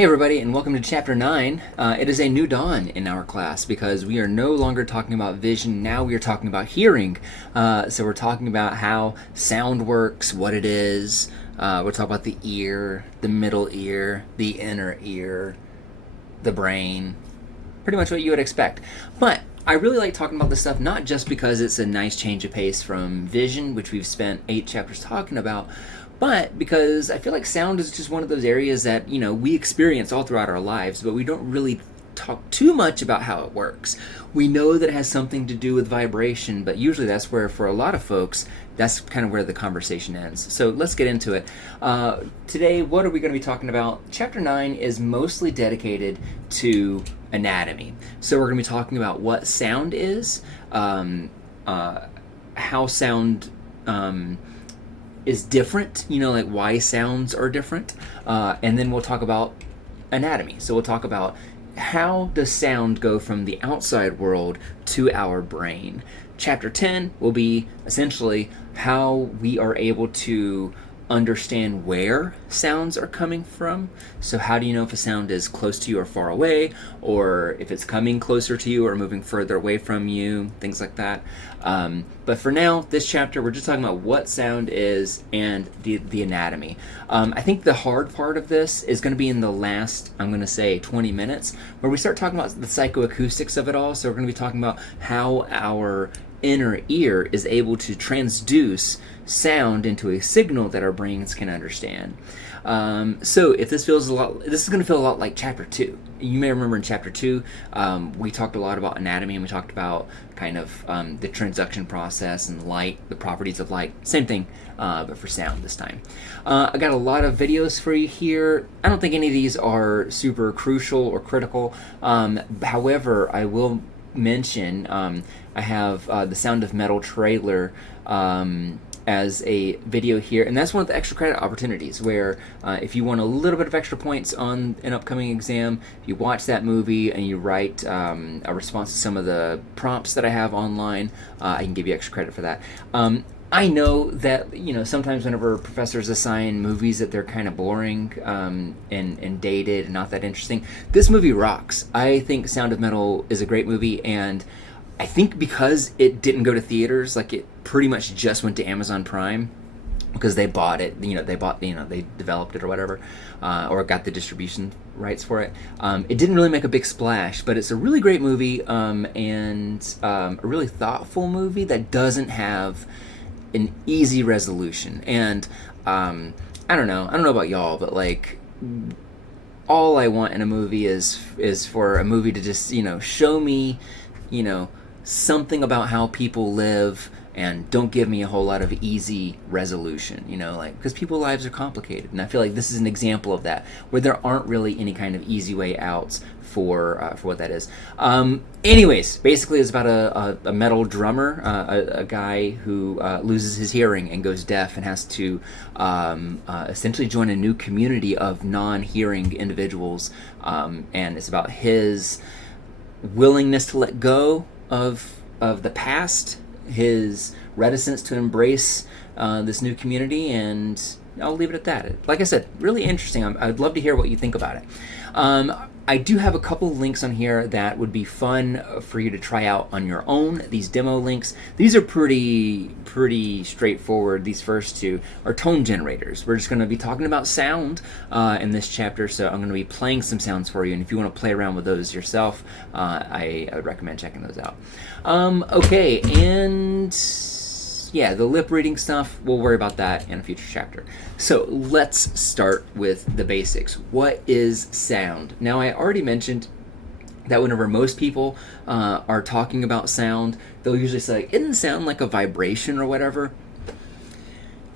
Hey everybody, and welcome to Chapter 9. It is a new dawn in our class because we are no longer talking about vision, now we are talking about hearing. So we're talking about how sound works, what it is. We'll talk about the ear, the middle ear, the inner ear, the brain. Pretty much what you would expect. But I really like talking about this stuff not just because it's a nice change of pace from vision, which we've spent 8 chapters talking about, but because I feel like sound is just one of those areas that, we experience all throughout our lives, but we don't really talk too much about how it works. We know that it has something to do with vibration, but usually that's where, for a lot of folks, that's kind of where the conversation ends. So let's get into it. Today, what are we going to be talking about? Chapter 9 is mostly dedicated to anatomy. So we're going to be talking about what sound is, how sound is different, like why sounds are different, and then we'll talk about anatomy. So we'll talk about how does sound go from the outside world to our brain. Chapter 10 will be essentially how we are able to understand where sounds are coming from. So how do you know if a sound is close to you or far away, or if it's coming closer to you or moving further away from you, things like that. But for now, this chapter, we're just talking about what sound is and the anatomy. I think the hard part of this is going to be in the last, I'm going to say 20 minutes, where we start talking about the psychoacoustics of it all. So we're going to be talking about how our inner ear is able to transduce sound into a signal that our brains can understand. So if this feels this is going to feel a lot like Chapter 2. You may remember in Chapter 2, we talked a lot about anatomy, and we talked about kind of the transduction process and light, the properties of light. Same thing, but for sound this time. I got a lot of videos for you here. I don't think any of these are super crucial or critical. However, I will mention I have the Sound of Metal trailer as a video here, and that's one of the extra credit opportunities where if you want a little bit of extra points on an upcoming exam, if you watch that movie and you write a response to some of the prompts that I have online, I can give you extra credit for that. I know that, sometimes whenever professors assign movies that they're kind of boring and dated and not that interesting. This movie rocks. I think Sound of Metal is a great movie, and I think because it didn't go to theaters, like it pretty much just went to Amazon Prime because they bought it, they developed it or whatever, or got the distribution rights for it. It didn't really make a big splash, but it's a really great movie and a really thoughtful movie that doesn't have an easy resolution. And I don't know about y'all, but like all I want in a movie is for a movie to just show me something about how people live, and don't give me a whole lot of easy resolution, because people's lives are complicated, and I feel like this is an example of that, where there aren't really any kind of easy way outs for what that is. Anyways, basically it's about a metal drummer, a guy who loses his hearing and goes deaf and has to essentially join a new community of non-hearing individuals, and it's about his willingness to let go of the past, his reticence to embrace this new community, and I'll leave it at that. Like I said, really interesting. I'd love to hear what you think about it. I do have a couple links on here that would be fun for you to try out on your own. These demo links, these are pretty straightforward. These first two are tone generators. We're just going to be talking about sound in this chapter, so I'm going to be playing some sounds for you, and if you want to play around with those yourself, I would recommend checking those out. Okay, and yeah, the lip reading stuff, we'll worry about that in a future chapter. So let's start with the basics. What is sound? Now, I already mentioned that whenever most people are talking about sound, they'll usually say, isn't sound like a vibration or whatever?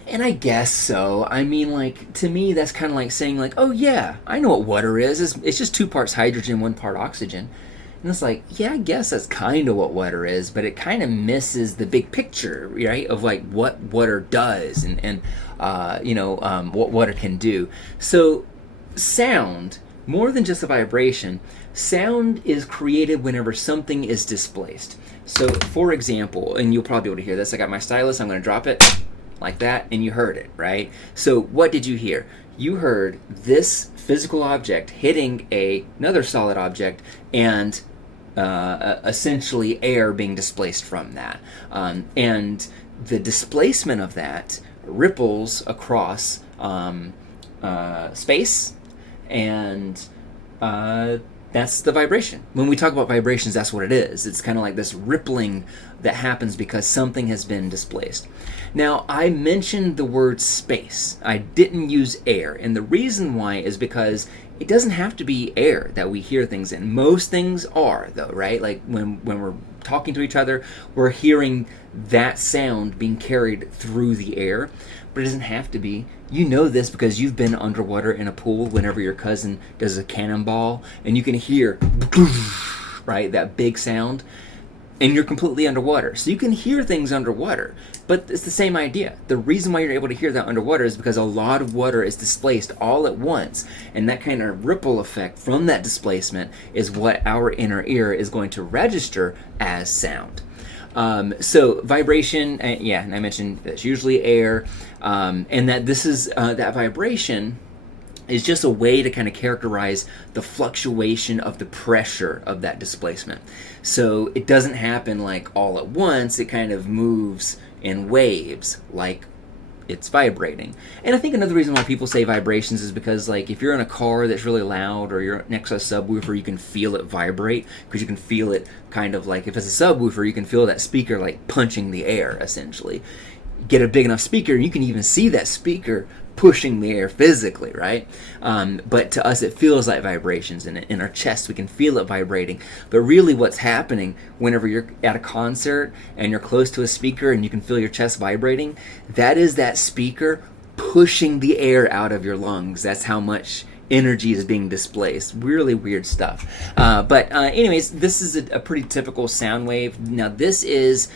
And I guess so. I mean, like, to me, that's kind of like saying, like, oh yeah, I know what water is. It's just 2 parts hydrogen, 1 part oxygen. And it's like, yeah, I guess that's kind of what water is, but it kind of misses the big picture, right, of like what water does and what water can do. So sound, more than just a vibration, sound is created whenever something is displaced. So for example, and you'll probably be able to hear this, I got my stylus, I'm going to drop it like that, and you heard it, right? So what did you hear? you heard this physical object hitting another solid object and essentially air being displaced from that. And the displacement of that ripples across space, and that's the vibration. When we talk about vibrations, that's what it is. It's kind of like this rippling that happens because something has been displaced. Now, I mentioned the word space. I didn't use air, and the reason why is because it doesn't have to be air that we hear things in. Most things are, though, right? Like when we're talking to each other, we're hearing that sound being carried through the air, but it doesn't have to be. You know this because you've been underwater in a pool whenever your cousin does a cannonball, and you can hear, right, that big sound, and you're completely underwater. So you can hear things underwater, but it's the same idea. The reason why you're able to hear that underwater is because a lot of water is displaced all at once, and that kind of ripple effect from that displacement is what our inner ear is going to register as sound. So vibration, and I mentioned that's usually air, and that this is that vibration is just a way to kind of characterize the fluctuation of the pressure of that displacement. So it doesn't happen like all at once. It kind of moves in waves, like it's vibrating. And I think another reason why people say vibrations is because, like, if you're in a car that's really loud or you're next to a subwoofer, you can feel it vibrate, because you can feel it kind of like, if it's a subwoofer, you can feel that speaker like punching the air, essentially. Get a big enough speaker, and you can even see that speaker pushing the air physically, right? But to us, it feels like vibrations in our chest. We can feel it vibrating. But really what's happening whenever you're at a concert and you're close to a speaker and you can feel your chest vibrating, that is that speaker pushing the air out of your lungs. That's how much energy is being displaced. Really weird stuff. But anyways, this is a pretty typical sound wave. Now, this is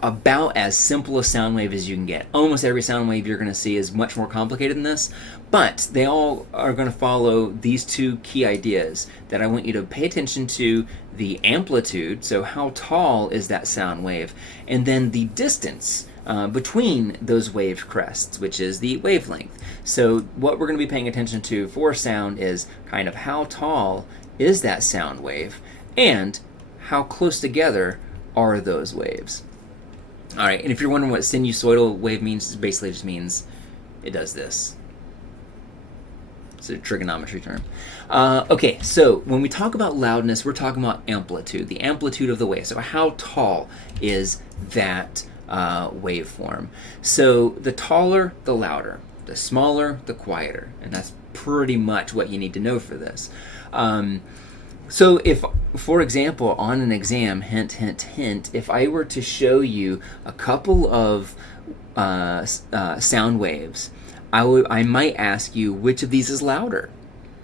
about as simple a sound wave as you can get. Almost every sound wave you're going to see is much more complicated than this, but they all are going to follow these two key ideas that I want you to pay attention to: the amplitude, so how tall is that sound wave, and then the distance between those wave crests, which is the wavelength. So what we're going to be paying attention to for sound is kind of how tall is that sound wave, and how close together are those waves. All right, and if you're wondering what sinusoidal wave means, it basically just means it does this. It's a trigonometry term. Okay, so when we talk about loudness, we're talking about amplitude, the amplitude of the wave. So how tall is that waveform? So the taller, the louder. The smaller, the quieter. And that's pretty much what you need to know for this. So if, for example, on an exam, hint, hint, hint, if I were to show you a couple of sound waves, I might ask you which of these is louder.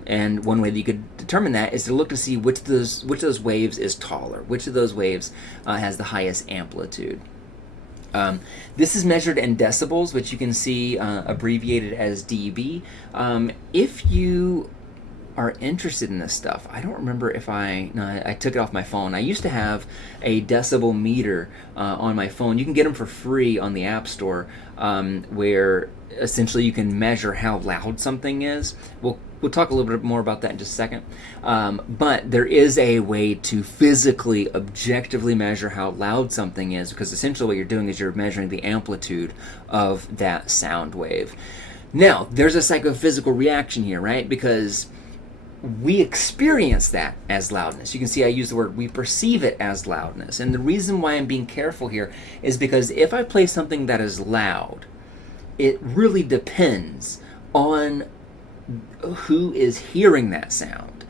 And one way that you could determine that is to look to see which of those waves is taller, which of those waves has the highest amplitude. This is measured in decibels, which you can see abbreviated as dB. If you are interested in this stuff, I don't remember if I took it off my phone. I used to have a decibel meter on my phone. You can get them for free on the App Store, where essentially you can measure how loud something is. We'll talk a little bit more about that in just a second. But there is a way to physically, objectively measure how loud something is, because essentially what you're doing is you're measuring the amplitude of that sound wave. Now, there's a psychophysical reaction here, right? Because we experience that as loudness. You can see I use the word we perceive it as loudness. And the reason why I'm being careful here is because if I play something that is loud, it really depends on who is hearing that sound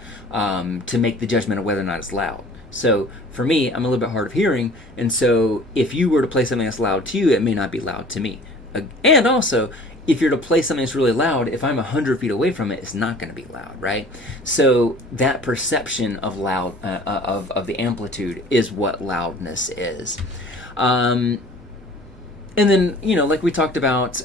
to make the judgment of whether or not it's loud. So for me, I'm a little bit hard of hearing, and so if you were to play something that's loud to you, it may not be loud to me. And also, if you're to play something that's really loud, if I'm 100 feet away from it, it's not going to be loud, right? So that perception of loud, of the amplitude, is what loudness is. And then, like we talked about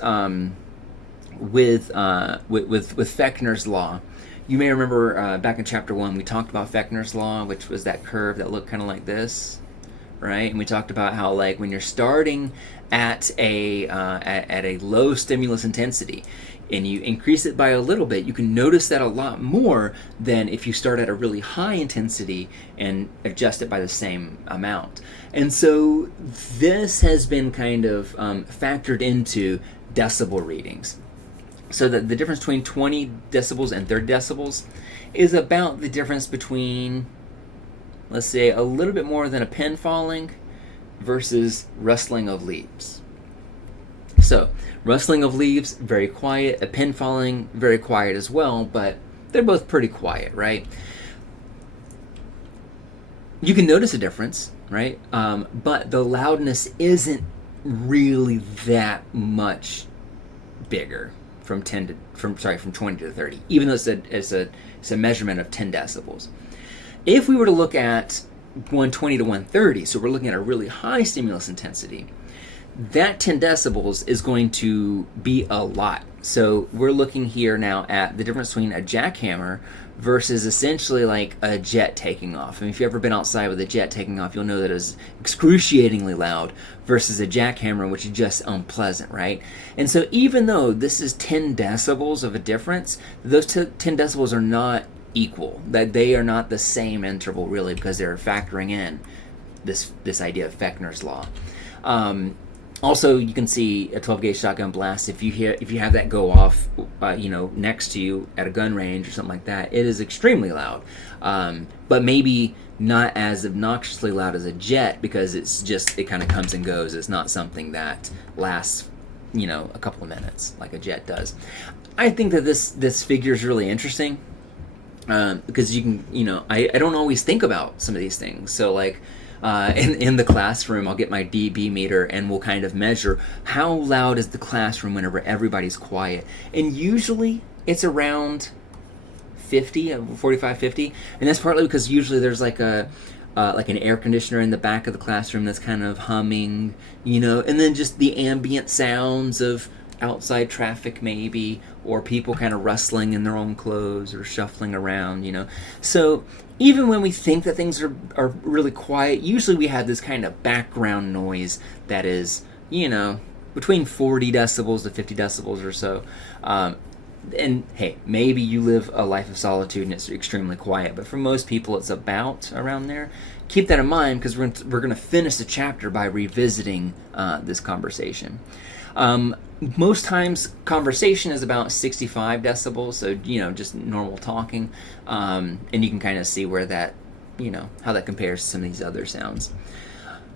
with Fechner's law, you may remember back in chapter 1, we talked about Fechner's law, which was that curve that looked kind of like this, right? And we talked about how, like, when you're starting at a low stimulus intensity and you increase it by a little bit, you can notice that a lot more than if you start at a really high intensity and adjust it by the same amount. And so this has been kind of factored into decibel readings. So the difference between 20 decibels and 30 decibels is about the difference between, let's say, a little bit more than a pin falling versus rustling of leaves. So rustling of leaves, very quiet. A pin falling, very quiet as well, but they're both pretty quiet, right? You can notice a difference, right? But the loudness isn't really that much bigger from 20 to 30, even though it's a measurement of 10 decibels. If we were to look at 120 to 130, so we're looking at a really high stimulus intensity, that 10 decibels is going to be a lot. So we're looking here now at the difference between a jackhammer versus essentially like a jet taking off. I mean, if you've ever been outside with a jet taking off, you'll know that it's excruciatingly loud versus a jackhammer, which is just unpleasant, right? And so even though this is 10 decibels of a difference, those 10 decibels are not equal, that they are not the same interval really, because they're factoring in this idea of Fechner's law. Also, you can see a 12 gauge shotgun blast. If you have that go off, next to you at a gun range or something like that, it is extremely loud. But maybe not as obnoxiously loud as a jet, because it kind of comes and goes. It's not something that lasts, a couple of minutes like a jet does. I think that this figure is really interesting. Because you can, I don't always think about some of these things. So like in the classroom, I'll get my dB meter and we'll kind of measure how loud is the classroom whenever everybody's quiet. And usually it's around 45, 50. And that's partly because usually there's like an air conditioner in the back of the classroom that's kind of humming, and then just the ambient sounds of outside traffic maybe, or people kind of rustling in their own clothes or shuffling around, So even when we think that things are really quiet, usually we have this kind of background noise that is, between 40 decibels to 50 decibels or so. And hey, maybe you live a life of solitude and it's extremely quiet, but for most people it's about around there. Keep that in mind, because we're going to finish the chapter by revisiting this conversation. Most times conversation is about 65 decibels, so just normal talking, and you can kind of see where that, how that compares to some of these other sounds.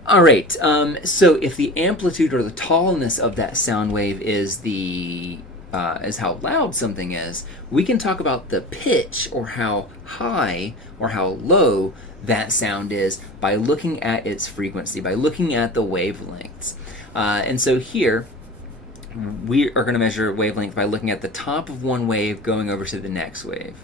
All right, so if the amplitude or the tallness of that sound wave is is how loud something is, we can talk about the pitch, or how high or how low that sound is, by looking at its frequency, by looking at the wavelengths. And so here we are going to measure wavelength by looking at the top of one wave going over to the next wave.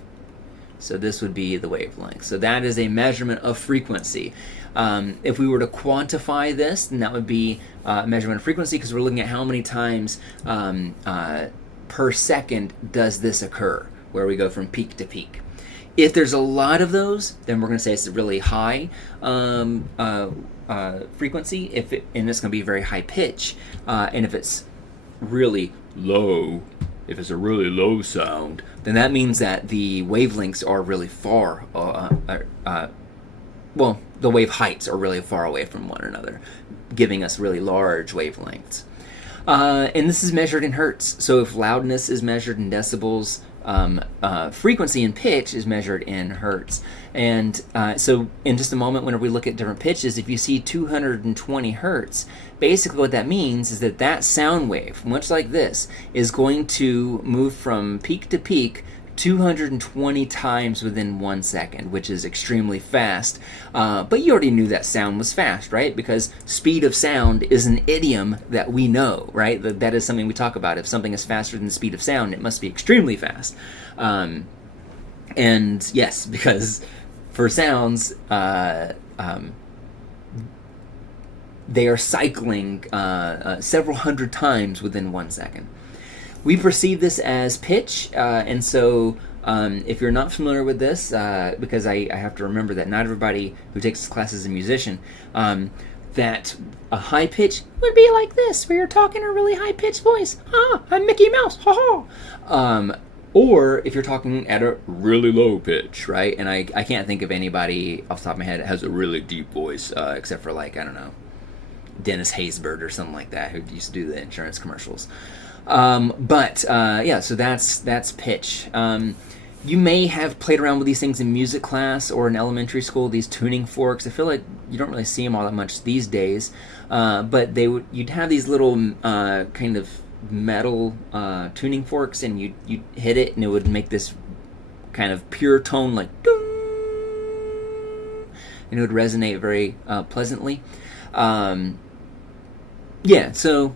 So this would be the wavelength. So that is a measurement of frequency. If we were to quantify this, then that would be a measurement of frequency, because we're looking at how many times per second does this occur, where we go from peak to peak. If there's a lot of those, then we're going to say it's a really high frequency, and it's going to be very high pitch. And if it's really low, if it's a really low sound, then that means that the wavelengths are really far, the wave heights are really far away from one another, giving us really large wavelengths. And this is measured in hertz. So if loudness is measured in decibels, frequency and pitch is measured in hertz. And so in just a moment, whenever we look at different pitches, if you see 220 hertz, basically what that means is that sound wave, much like this, is going to move from peak to peak 220 times within 1 second, which is extremely fast. But you already knew that sound was fast, right? Because speed of sound is an idiom that we know, right? That is something we talk about. If something is faster than the speed of sound, it must be extremely fast. And yes, because for sounds, they are cycling several hundred times within 1 second. We perceive this as pitch, and so If you're not familiar with this, because I have to remember that not everybody who takes this class is a musician, that a high pitch would be like this, where you're talking a really high pitched voice. Ah, I'm Mickey Mouse. Ha ha. Or if you're talking at a really low pitch, right? And I can't think of anybody off the top of my head that has a really deep voice, except for, like, I don't know, Dennis Haysbert or something like that, who used to do the insurance commercials. Yeah, so that's pitch. You may have played around with these things in music class or in elementary school, these tuning forks. I feel like you don't really see them all that much these days, but you'd have these little kind of metal tuning forks, and you'd hit it, and it would make this kind of pure tone, like ding, and it would resonate very pleasantly. Yeah, so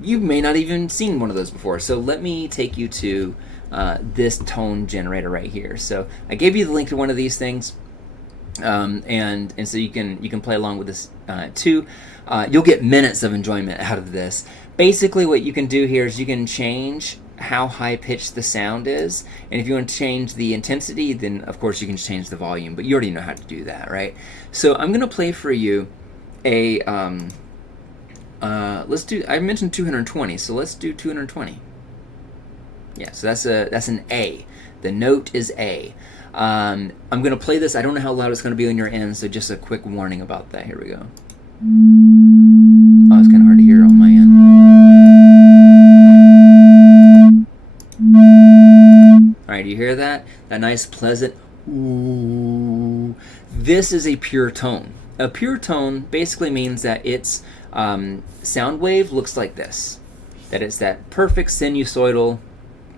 you may not even seen one of those before. So let me take you to this tone generator right here. So I gave you the link to one of these things, and so you can play along with this too. You'll get minutes of enjoyment out of this. Basically, what you can do here is you can change how high pitched the sound is, and if you want to change the intensity, then of course you can change the volume. But you already know how to do that, right? So I'm going to play for you a let's do. I mentioned 220, so let's do 220. Yeah, so that's an A. The note is A. I'm going to play this. I don't know how loud it's going to be on your end, so just a quick warning about that. Here we go. Oh, it's kind of hard to hear on my end. All right, do you hear that? That nice, pleasant ooh. This is a pure tone. A pure tone basically means that its sound wave looks like this. That it's that perfect sinusoidal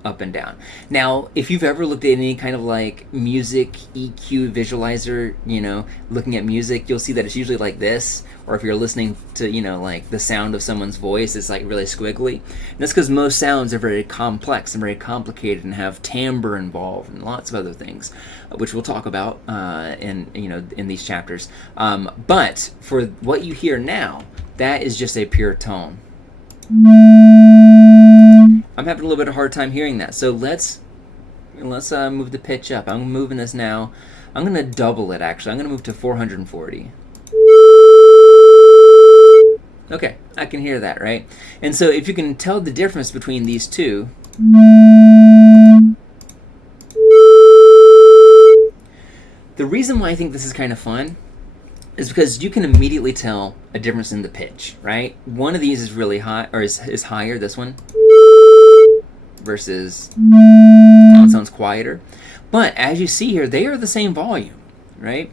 up and down. Now, if you've ever looked at any kind of like music EQ visualizer, looking at music, you'll see that it's usually like this. Or if you're listening to, like the sound of someone's voice, it's like really squiggly. And that's because most sounds are very complex and very complicated and have timbre involved and lots of other things, which we'll talk about in these chapters. But for what you hear now, that is just a pure tone. I'm having a little bit of a hard time hearing that. So let's move the pitch up. I'm moving this now. I'm going to double it, actually. I'm going to move to 440. Okay, I can hear that, right? And so if you can tell the difference between these two, the reason why I think this is kind of fun is because you can immediately tell a difference in the pitch, right? One of these is really high, or is higher, this one, versus now it sounds quieter. But as you see here, they are the same volume, right?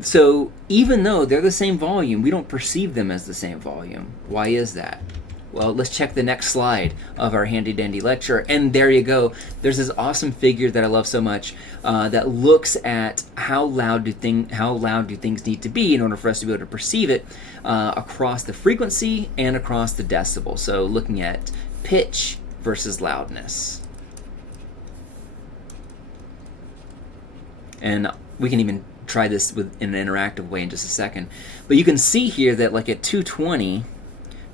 So even though they're the same volume, we don't perceive them as the same volume. Why is that? Well, let's check the next slide of our handy dandy lecture, and there you go. There's this awesome figure that I love so much that looks at how loud do things need to be in order for us to be able to perceive it across the frequency and across the decibel. So looking at pitch versus loudness, and we can even try this in an interactive way in just a second. But you can see here that like at 220,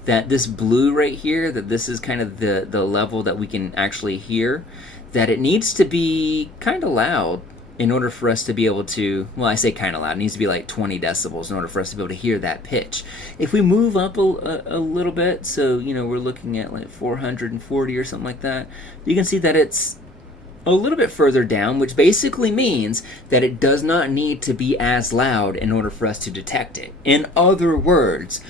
that this blue right here, that this is kind of the level that we can actually hear, that it needs to be kind of loud in order for us to be able to, well, I say kind of loud, it needs to be like 20 decibels in order for us to be able to hear that pitch. If we move up a little bit, so, we're looking at like 440 or something like that, you can see that it's a little bit further down, which basically means that it does not need to be as loud in order for us to detect it. In other words,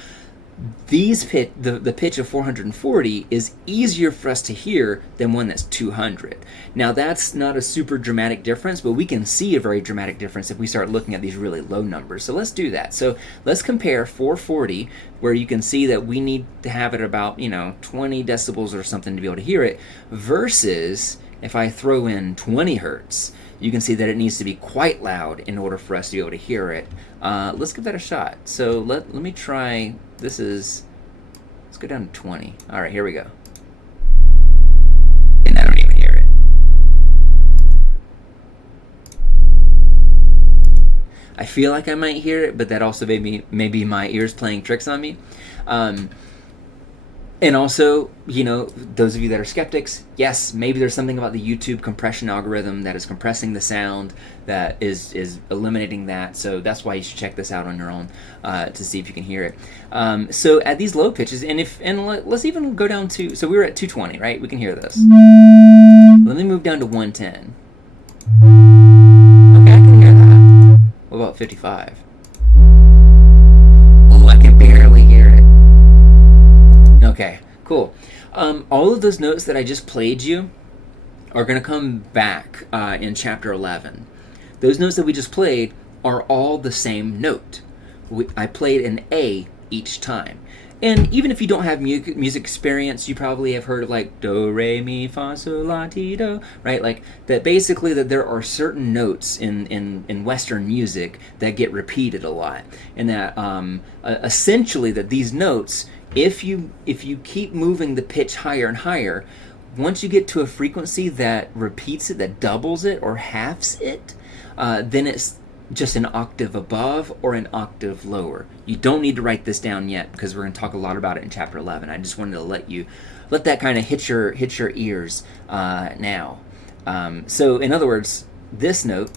the pitch of 440 is easier for us to hear than one that's 200. Now, that's not a super dramatic difference, but we can see a very dramatic difference if we start looking at these really low numbers. So let's do that. So let's compare 440, where you can see that we need to have it about 20 decibels or something to be able to hear it, versus if I throw in 20 hertz, you can see that it needs to be quite loud in order for us to be able to hear it. Let's give that a shot. So let me try, let's go down to 20. All right, here we go. And I don't even hear it. I feel like I might hear it, but that also maybe my ears playing tricks on me. And also, those of you that are skeptics, yes, maybe there's something about the YouTube compression algorithm that is compressing the sound, that is eliminating that. So that's why you should check this out on your own to see if you can hear it. So at these low pitches, let's even go down to, so we were at 220, right? We can hear this. Let me move down to 110. Okay, I can hear that. What about 55? Oh, I can barely hear it. Okay, cool. All of those notes that I just played you are going to come back in chapter 11. Those notes that we just played are all the same note. I played an A each time. And even if you don't have music experience, you probably have heard of like do, re, mi, fa, sol, la, ti, do, right? Like that basically that there are certain notes in Western music that get repeated a lot. And that essentially that these notes, if you keep moving the pitch higher and higher, once you get to a frequency that repeats it, that doubles it or halves it, then it's just an octave above or an octave lower. You don't need to write this down yet because we're going to talk a lot about it in chapter 11. I just wanted to let that kind of hit your ears now. So in other words, this note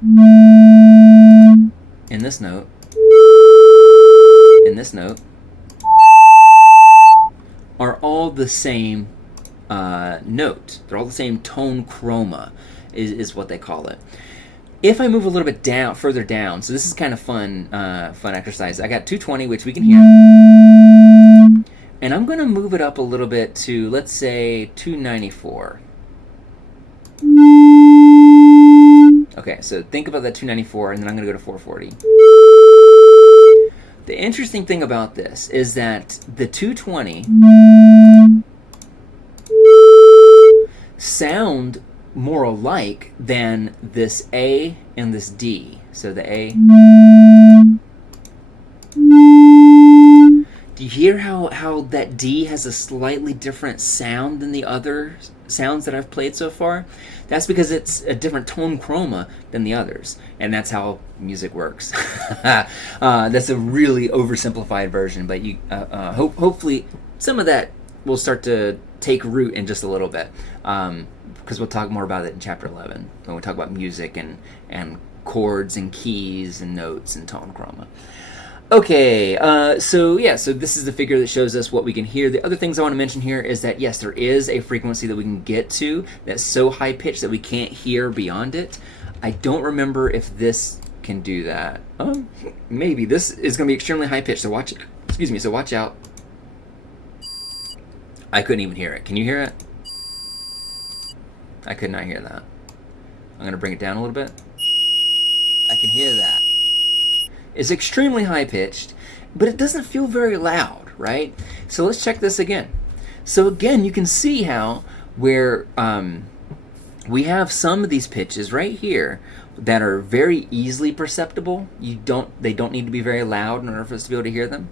and this note and this note are all the same note. They're all the same tone chroma is what they call it. If I move a little bit further down, so this is kind of fun exercise. I got 220, which we can hear. And I'm going to move it up a little bit to, let's say, 294. Okay, so think about that 294, and then I'm going to go to 440. The interesting thing about this is that the 220 sound more alike than this A and this D. So the A. Do you hear how that D has a slightly different sound than the other sounds that I've played so far? That's because it's a different tone chroma than the others, and that's how music works. That's a really oversimplified version, but you hopefully some of that will start to take root in just a little bit. Because we'll talk more about it in chapter 11 when we talk about music and chords and keys and notes and tone chroma. Okay, so this is the figure that shows us what we can hear. The other things I want to mention here is that, yes, there is a frequency that we can get to that's so high-pitched that we can't hear beyond it. I don't remember if this can do that. Maybe. This is going to be extremely high-pitched, so watch out. I couldn't even hear it. Can you hear it? I could not hear that. I'm going to bring it down a little bit. I can hear that. It's extremely high-pitched, but it doesn't feel very loud, right? So let's check this again. So again, you can see how where we have some of these pitches right here that are very easily perceptible. They don't need to be very loud in order for us to be able to hear them.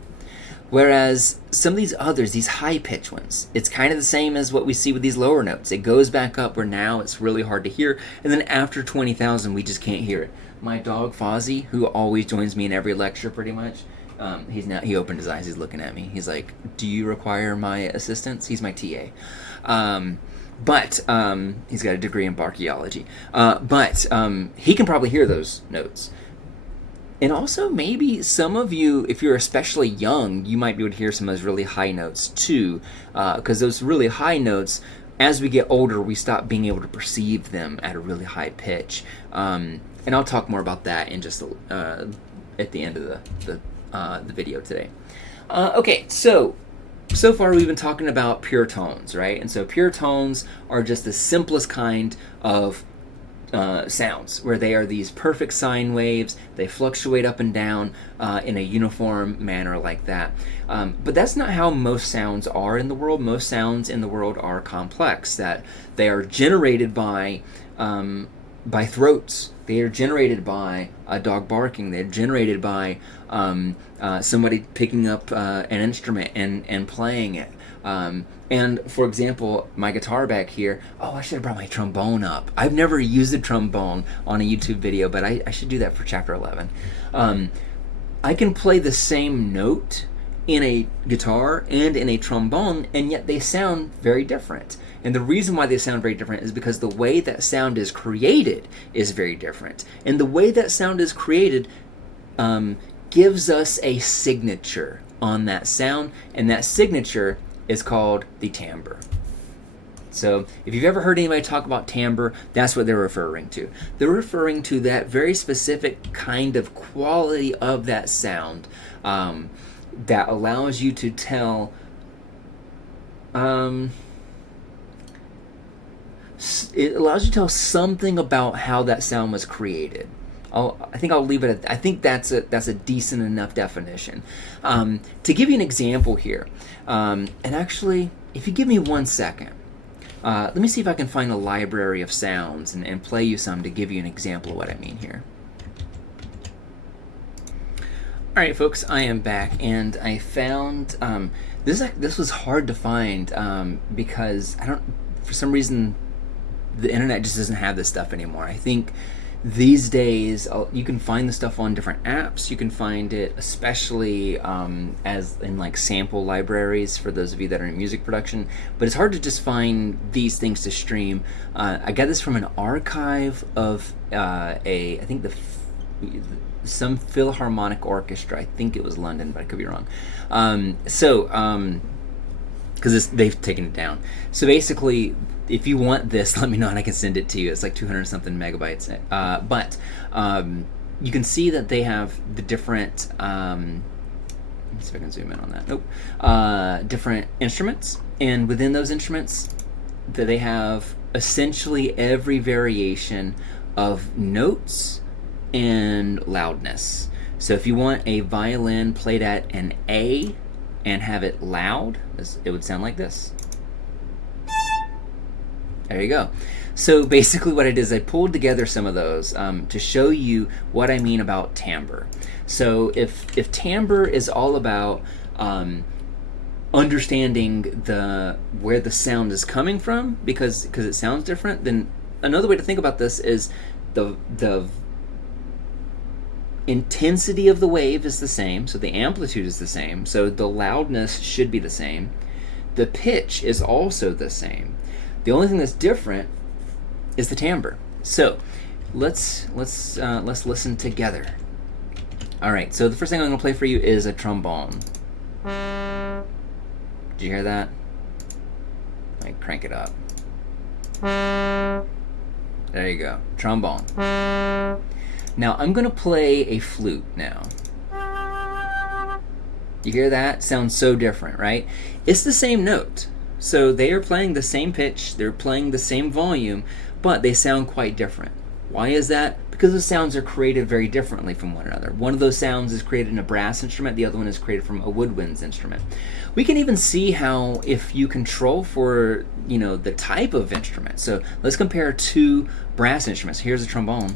Whereas some of these others, these high-pitched ones, it's kind of the same as what we see with these lower notes. It goes back up where now it's really hard to hear, and then after 20,000, we just can't hear it. My dog, Fozzie, who always joins me in every lecture pretty much, he opened his eyes, he's looking at me. He's like, do you require my assistance? He's my TA. But he's got a degree in archaeology. But he can probably hear those notes. And also, maybe some of you, if you're especially young, you might be able to hear some of those really high notes too, because those really high notes, as we get older, we stop being able to perceive them at a really high pitch. And I'll talk more about that in just at the end of the video today. Okay, so far we've been talking about pure tones, right? And so pure tones are just the simplest kind of sounds, where they are these perfect sine waves. They fluctuate up and down in a uniform manner like that. But that's not how most sounds are in the world. Most sounds in the world are complex, that they are generated by throats. They are generated by a dog barking. They're generated by somebody picking up an instrument and playing it. And for example, my guitar back here, I should have brought my trombone up. I've never used a trombone on a YouTube video, but I should do that for chapter 11. I can play the same note in a guitar and in a trombone, and yet they sound very different. And the reason why they sound very different is because the way that sound is created is very different. And the way that sound is created gives us a signature on that sound, and that signature is called the timbre. So if you've ever heard anybody talk about timbre, that's what they're referring to. They're referring to that very specific kind of quality of that sound that allows you to tell it allows you to tell something about how that sound was created. I think I'll leave it at, I think that's a decent enough definition. To give you an example here, and actually, if you give me 1 second, let me see if I can find a library of sounds and play you some to give you an example of what I mean here. All right, folks, I am back, and I found this was hard to find because for some reason the internet just doesn't have this stuff anymore. I think these days you can find the stuff on different apps. You can find it especially as in like sample libraries for those of you that are in music production, but it's hard to just find these things to stream. I got this from an archive of I think some Philharmonic Orchestra. I think it was London, but I could be wrong. Because they've taken it down. So basically, if you want this, let me know and I can send it to you. It's like 200 something megabytes. But you can see that they have the different, let me see if I can zoom in on that. Nope. Different instruments. And within those instruments, they have essentially every variation of notes and loudness. So if you want a violin played at an A and have it loud, it would sound like this. There you go. So basically what I did is I pulled together some of those to show you what I mean about timbre. So if timbre is all about understanding where the sound is coming from because it sounds different, then another way to think about this is the intensity of the wave is the same, so the amplitude is the same, so the loudness should be the same. The pitch is also the same. The only thing that's different is the timbre. So let's listen together. All right. So the first thing I'm going to play for you is a trombone. Did you hear that? Let me crank it up. There you go. Trombone. Now I'm going to play a flute now. You hear that? Sounds so different, right? It's the same note. So they are playing the same pitch, they're playing the same volume, but they sound quite different. Why is that? Because the sounds are created very differently from one another. One of those sounds is created in a brass instrument, the other one is created from a woodwinds instrument. We can even see how if you control for, the type of instrument. So let's compare two brass instruments. Here's a trombone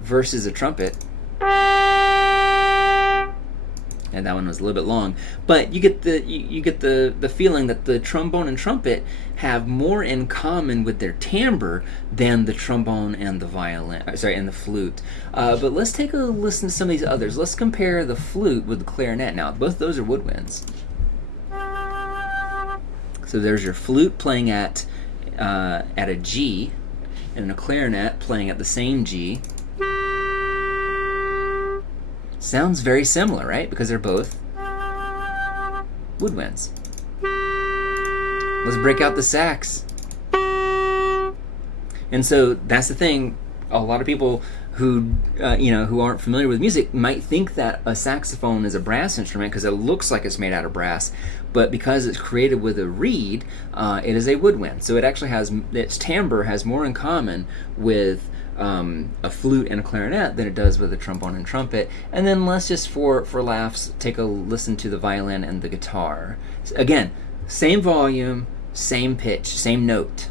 versus a trumpet. And that one was a little bit long, but you get the feeling that the trombone and trumpet have more in common with their timbre than the trombone and the and the flute. But let's take a listen to some of these others. Let's compare the flute with the clarinet. Now, both those are woodwinds. So there's your flute playing at a G, and a clarinet playing at the same G. Sounds very similar, right? Because they're both woodwinds. Let's break out the sax. And so that's the thing. A lot of people who aren't familiar with music might think that a saxophone is a brass instrument because it looks like it's made out of brass, but because it's created with a reed, it is a woodwind. So it actually its timbre has more in common with a flute and a clarinet than it does with a trombone and trumpet. And then let's just for laughs take a listen to the violin and the guitar. Again, same volume, same pitch, same note.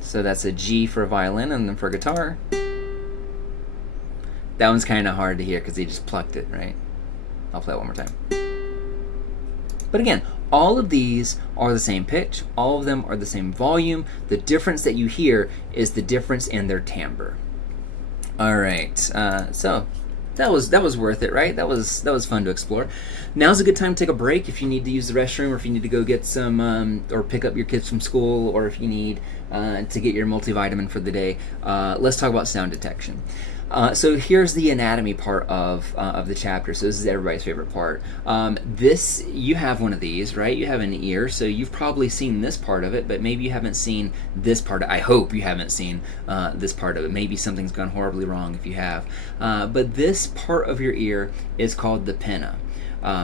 So that's a G for a violin, and then for a guitar, that one's kind of hard to hear because he just plucked it, right? I'll play it one more time. But again, all of these are the same pitch. All of them are the same volume. The difference that you hear is the difference in their timbre. All right. So that was worth it, right? That was fun to explore. Now's a good time to take a break if you need to use the restroom, or if you need to go get some, or pick up your kids from school, or if you need to get your multivitamin for the day. Let's talk about sound detection. So here's the anatomy part of the chapter. So this is everybody's favorite part. This, you have one of these, right? You have an ear, so you've probably seen this part of it, but maybe you haven't seen this part. I hope you haven't seen this part of it. Maybe something's gone horribly wrong if you have. But this part of your ear is called the pinna.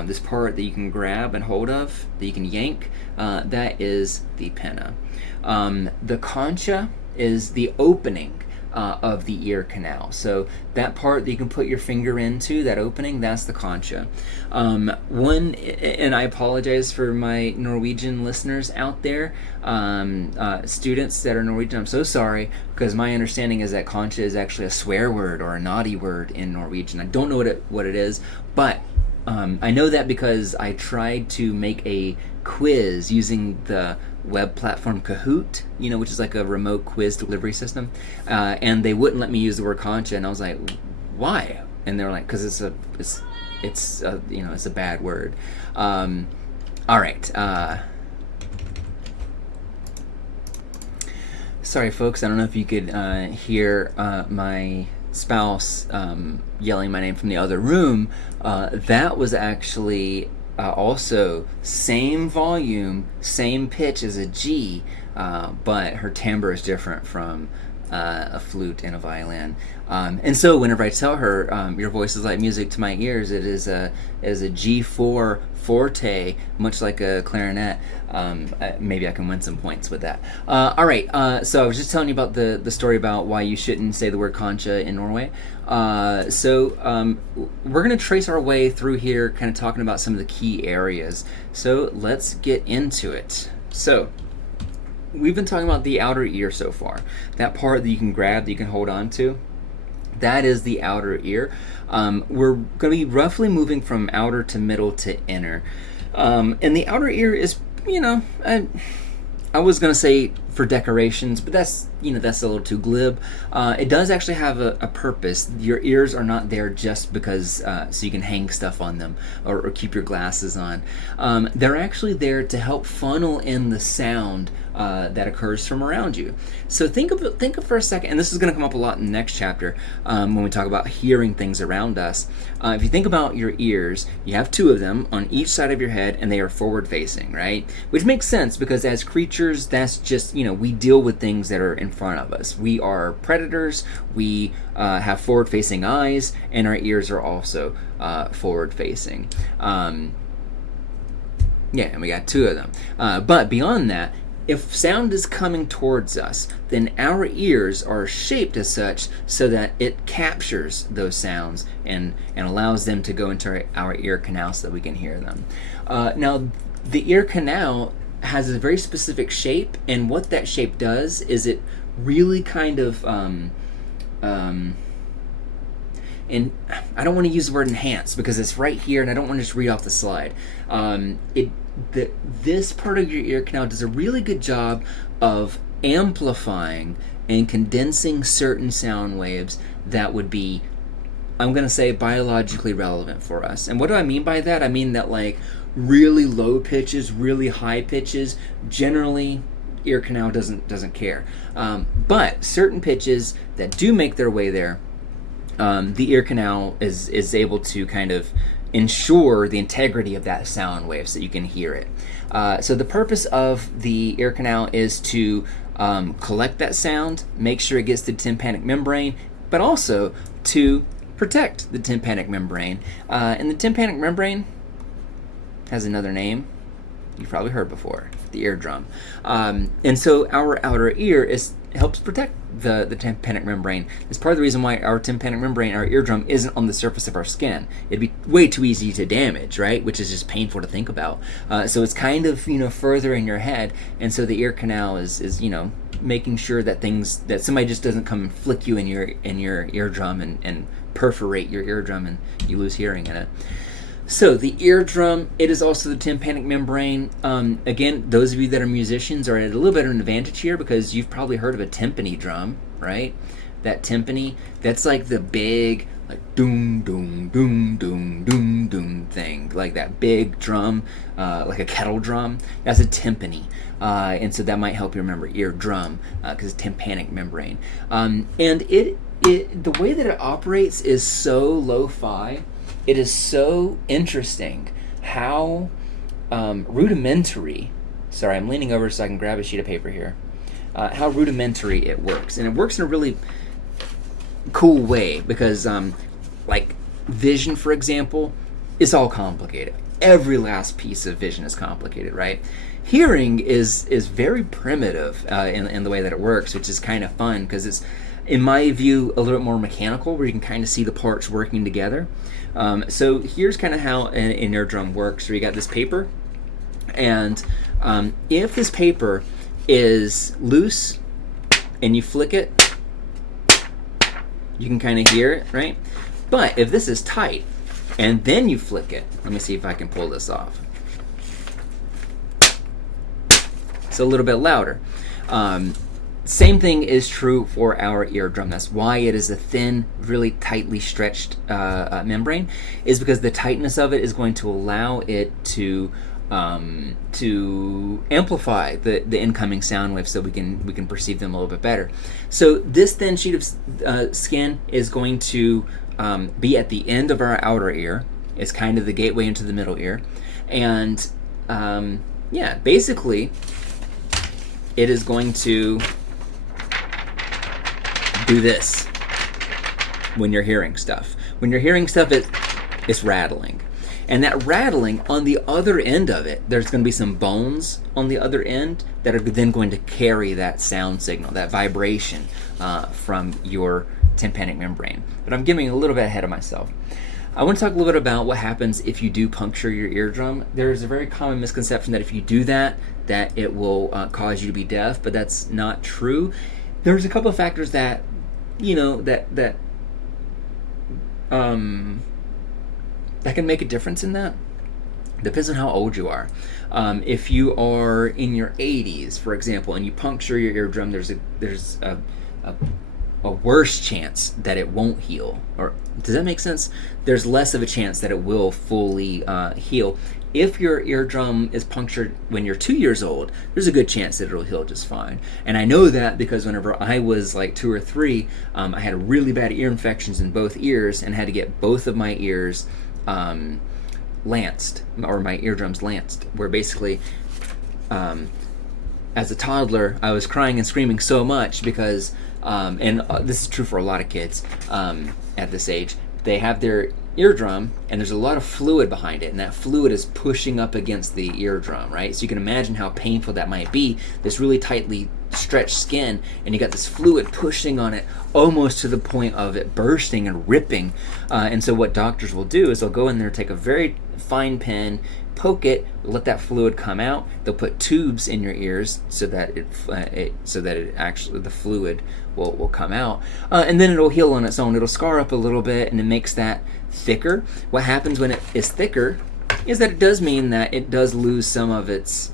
This part that you can grab and hold of, that you can yank, that is the pinna. The concha is the opening of the ear canal. So that part that you can put your finger into, that opening, that's the concha. And I apologize for my Norwegian listeners out there, students that are Norwegian, I'm so sorry, because my understanding is that concha is actually a swear word or a naughty word in Norwegian. I don't know what it is, but I know that because I tried to make a quiz using the web platform Kahoot, which is like a remote quiz delivery system, and they wouldn't let me use the word concha, and I was like, why? And they were like, because it's a bad word. All right. Sorry, folks. I don't know if you could hear my spouse yelling my name from the other room. That was actually also same volume, same pitch as a G, but her timbre is different from a flute and a violin. And so whenever I tell her, your voice is like music to my ears, it is a G4 forte, much like a clarinet. Maybe I can win some points with that. All right, so I was just telling you about the story about why you shouldn't say the word concha in Norway. So we're going to trace our way through here, kind of talking about some of the key areas. So let's get into it. So we've been talking about the outer ear so far. That part that you can grab, that you can hold on to, that is the outer ear. We're going to be roughly moving from outer to middle to inner. And the outer ear is, I was going to say for decorations, but that's a little too glib. It does actually have a purpose. Your ears are not there just because so you can hang stuff on them or keep your glasses on. They're actually there to help funnel in the sound that occurs from around you. So think of for a second, and this is going to come up a lot in the next chapter when we talk about hearing things around us. If you think about your ears, you have two of them on each side of your head, and they are forward facing, right? Which makes sense because as creatures, that's just, we deal with things that are in front of us. We are predators. We have forward facing eyes, and our ears are also forward facing. And we got two of them. But beyond that, if sound is coming towards us, then our ears are shaped as such so that it captures those sounds and allows them to go into our ear canal so that we can hear them. Now, the ear canal has a very specific shape, and what that shape does is it really kind of and I don't want to use the word enhance because it's right here, and I don't want to just read off the slide. This part of your ear canal does a really good job of amplifying and condensing certain sound waves that would be, I'm going to say, biologically relevant for us. And what do I mean by that? I mean that like really low pitches, really high pitches, generally ear canal doesn't care. But certain pitches that do make their way there, the ear canal is able to kind of ensure the integrity of that sound wave so you can hear it. So the purpose of the ear canal is to collect that sound, make sure it gets to the tympanic membrane, but also to protect the tympanic membrane. And the tympanic membrane has another name you've probably heard before, the eardrum. And so our outer ear helps protect the tympanic membrane. It's part of the reason why our tympanic membrane, our eardrum, isn't on the surface of our skin. It'd be way too easy to damage, right? Which is just painful to think about. So it's kind of, further in your head, and so the ear canal is making sure that somebody just doesn't come and flick you in your eardrum and perforate your eardrum and you lose hearing in it. So the eardrum, it is also the tympanic membrane. Again, those of you that are musicians are at a little bit of an advantage here because you've probably heard of a timpani drum, right? that timpani, that's like the big, like doom, doom, doom, doom, doom, doom thing, like that big drum, like a kettle drum. That's a timpani. And so that might help you remember eardrum, because it's tympanic membrane. And the way that it operates is so lo-fi. It is so interesting how rudimentary. Sorry, I'm leaning over so I can grab a sheet of paper here. How rudimentary it works, and it works in a really cool way because, like vision, for example, is all complicated. Every last piece of vision is complicated, right? Hearing is very primitive in the way that it works, which is kind of fun because it's, in my view, a little bit more mechanical, where you can kind of see the parts working together. So here's kind of how an eardrum works. So you got this paper, and if this paper is loose and you flick it, you can kind of hear it, right? But if this is tight and then you flick it, let me see if I can pull this off. It's a little bit louder. Same thing is true for our eardrum. That's why it is a thin, really tightly stretched membrane, is because the tightness of it is going to allow it to amplify the incoming sound waves, so we can perceive them a little bit better. So this thin sheet of skin is going to be at the end of our outer ear. It's kind of the gateway into the middle ear, and yeah, basically it is going to do this when you're hearing stuff. When you're hearing stuff, it's rattling. And that rattling, on the other end of it, there's going to be some bones on the other end that are then going to carry that sound signal, that vibration from your tympanic membrane. But I'm getting a little bit ahead of myself. I want to talk a little bit about what happens if you do puncture your eardrum. There's a very common misconception that if you do that it will cause you to be deaf, but that's not true. There's a couple of factors that, that can make a difference in that. Depends on how old you are. If you are in your 80s, for example, and you puncture your eardrum, there's a worse chance that it won't heal. Or does that make sense? There's less of a chance that it will fully heal. If your eardrum is punctured when you're 2 years old, there's a good chance that it'll heal just fine. And I know that because whenever I was like 2 or 3, I had really bad ear infections in both ears and had to get both of my ears lanced, or my eardrums lanced, where basically as a toddler I was crying and screaming so much because this is true for a lot of kids at this age, they have their eardrum and there's a lot of fluid behind it, and that fluid is pushing up against the eardrum, right? So you can imagine how painful that might be, this really tightly stretched skin, and you got this fluid pushing on it almost to the point of it bursting and ripping. And so what doctors will do is they'll go in there, take a very fine pen, poke it, let that fluid come out. They'll put tubes in your ears so that it actually, the fluid will come out, and then it'll heal on its own. It'll scar up a little bit, and it makes that thicker. What happens when it is thicker is that it does mean that it does lose some of its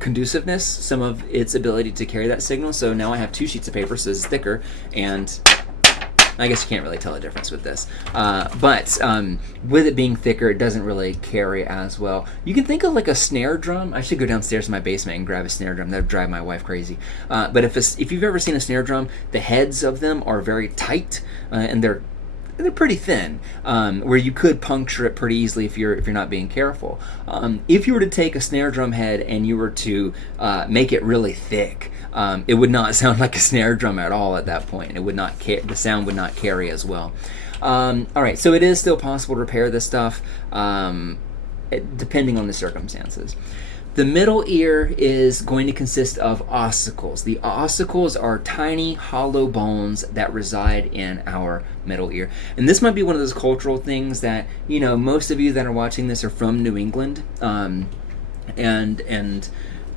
conduciveness, some of its ability to carry that signal. So now I have 2 sheets of paper, so it's thicker, and I guess you can't really tell the difference with this. But with it being thicker, it doesn't really carry as well. You can think of like a snare drum. I should go downstairs to my basement and grab a snare drum. That would drive my wife crazy. But if you've ever seen a snare drum, the heads of them are very tight, and they're pretty thin, where you could puncture it pretty easily if you're not being careful. If you were to take a snare drum head and you were to make it really thick, it would not sound like a snare drum at all at that point. It would not the sound would not carry as well. All right, so it is still possible to repair this stuff, depending on the circumstances. The middle ear is going to consist of ossicles. The ossicles are tiny hollow bones that reside in our middle ear. And this might be one of those cultural things that, most of you that are watching this are from New England. And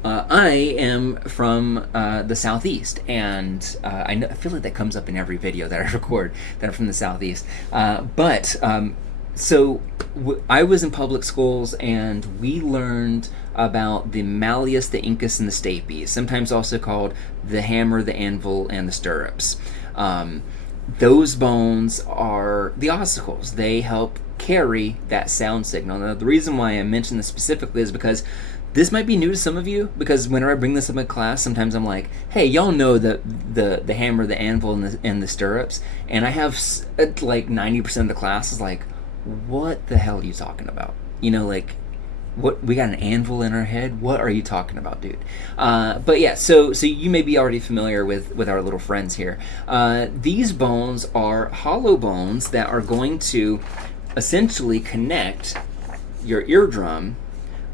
I am from the Southeast, and I feel like that comes up in every video that I record, that I'm from the Southeast. So I was in public schools, and we learned about the malleus, the incus, and the stapes, sometimes also called the hammer, the anvil, and the stirrups. Those bones are the ossicles. They help carry that sound signal. Now, the reason why I mention this specifically is because this might be new to some of you, because whenever I bring this up in class, sometimes I'm like, hey, y'all know the hammer, the anvil, and the stirrups, and I have like 90% of the class is like, what the hell are you talking about? You know, like, what, we got an anvil in our head? What are you talking about, dude? But yeah, so you may be already familiar with our little friends here. These bones are hollow bones that are going to essentially connect your eardrum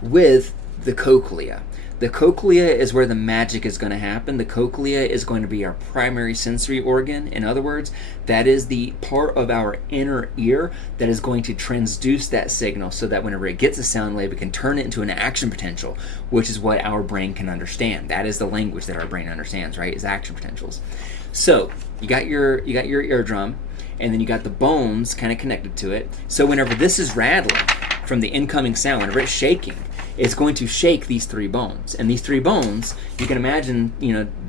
with the cochlea. The cochlea is where the magic is going to happen. The cochlea is going to be our primary sensory organ. In other words, that is the part of our inner ear that is going to transduce that signal so that whenever it gets a sound wave, it can turn it into an action potential, which is what our brain can understand. That is the language that our brain understands, right? Is action potentials. So you got your eardrum, and then you got the bones kind of connected to it. So whenever this is rattling from the incoming sound, whenever it's shaking, it's going to shake these three bones. And these three bones, you can imagine,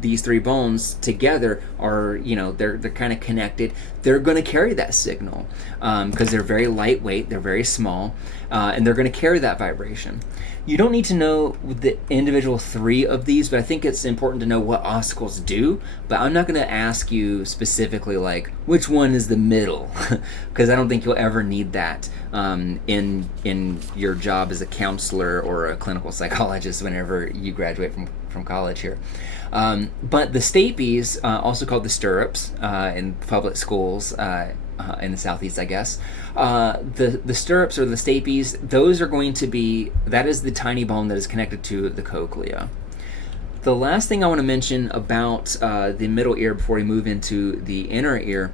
these three bones together are, they're kind of connected. They're going to carry that signal because they're very lightweight, they're very small, and they're going to carry that vibration. You don't need to know the individual three of these, but I think it's important to know what ossicles do. But I'm not going to ask you specifically like which one is the middle, because I don't think you'll ever need that in your job as a counselor or a clinical psychologist whenever you graduate from college here. But the stapes, also called the stirrups in public schools, in the southeast, I guess. The stirrups or the stapes, those are going to be, that is the tiny bone that is connected to the cochlea. The last thing I want to mention about the middle ear before we move into the inner ear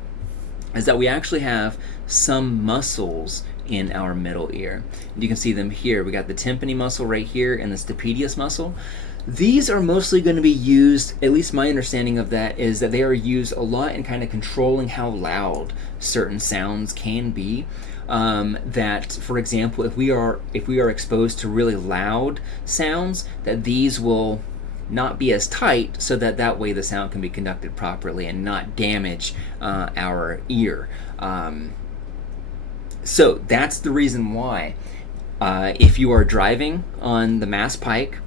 is that we actually have some muscles in our middle ear. You can see them here. We got the tympani muscle right here and the stapedius muscle. These are mostly going to be used, at least my understanding of that is that they are used a lot in kind of controlling how loud certain sounds can be. That, for example, if we are exposed to really loud sounds, that these will not be as tight, so that way the sound can be conducted properly and not damage our ear. So that's the reason why if you are driving on the Mass Pike,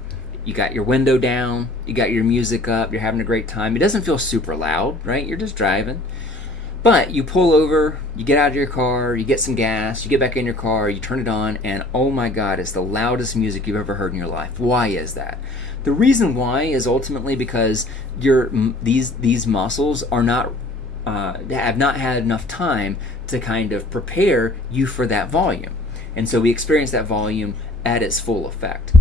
you got your window down, you got your music up, you're having a great time. It doesn't feel super loud, right? You're just driving. But you pull over, you get out of your car, you get some gas, you get back in your car, you turn it on, and oh my God, it's the loudest music you've ever heard in your life. Why is that? The reason why is ultimately because these muscles are not have not had enough time to kind of prepare you for that volume. And so we experience that volume at its full effect.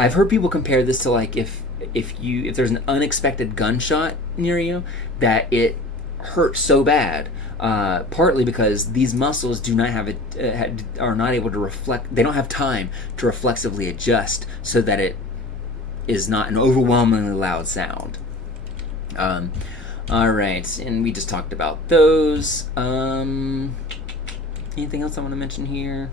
I've heard people compare this to like if there's an unexpected gunshot near you, that it hurts so bad, partly because these muscles do not have are not able to reflect. They don't have time to reflexively adjust so that it is not an overwhelmingly loud sound. All right, and we just talked about those. Anything else I want to mention here?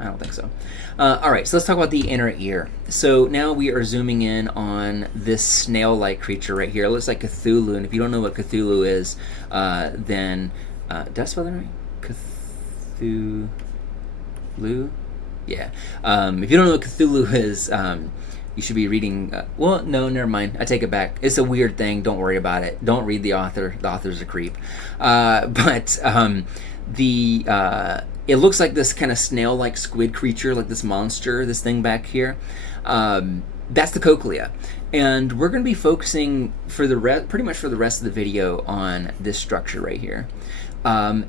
I don't think so. All right, so let's talk about the inner ear. So now we are zooming in on this snail-like creature right here. It looks like Cthulhu, and if you don't know what Cthulhu is, then... did I spell that right? Cthulhu? Yeah. If you don't know what Cthulhu is, you should be reading... well, no, never mind. I take it back. It's a weird thing. Don't worry about it. Don't read the author. The author's a creep. It looks like this kind of snail-like squid creature, like this monster, this thing back here. That's the cochlea. And we're going to be focusing pretty much for the rest of the video on this structure right here.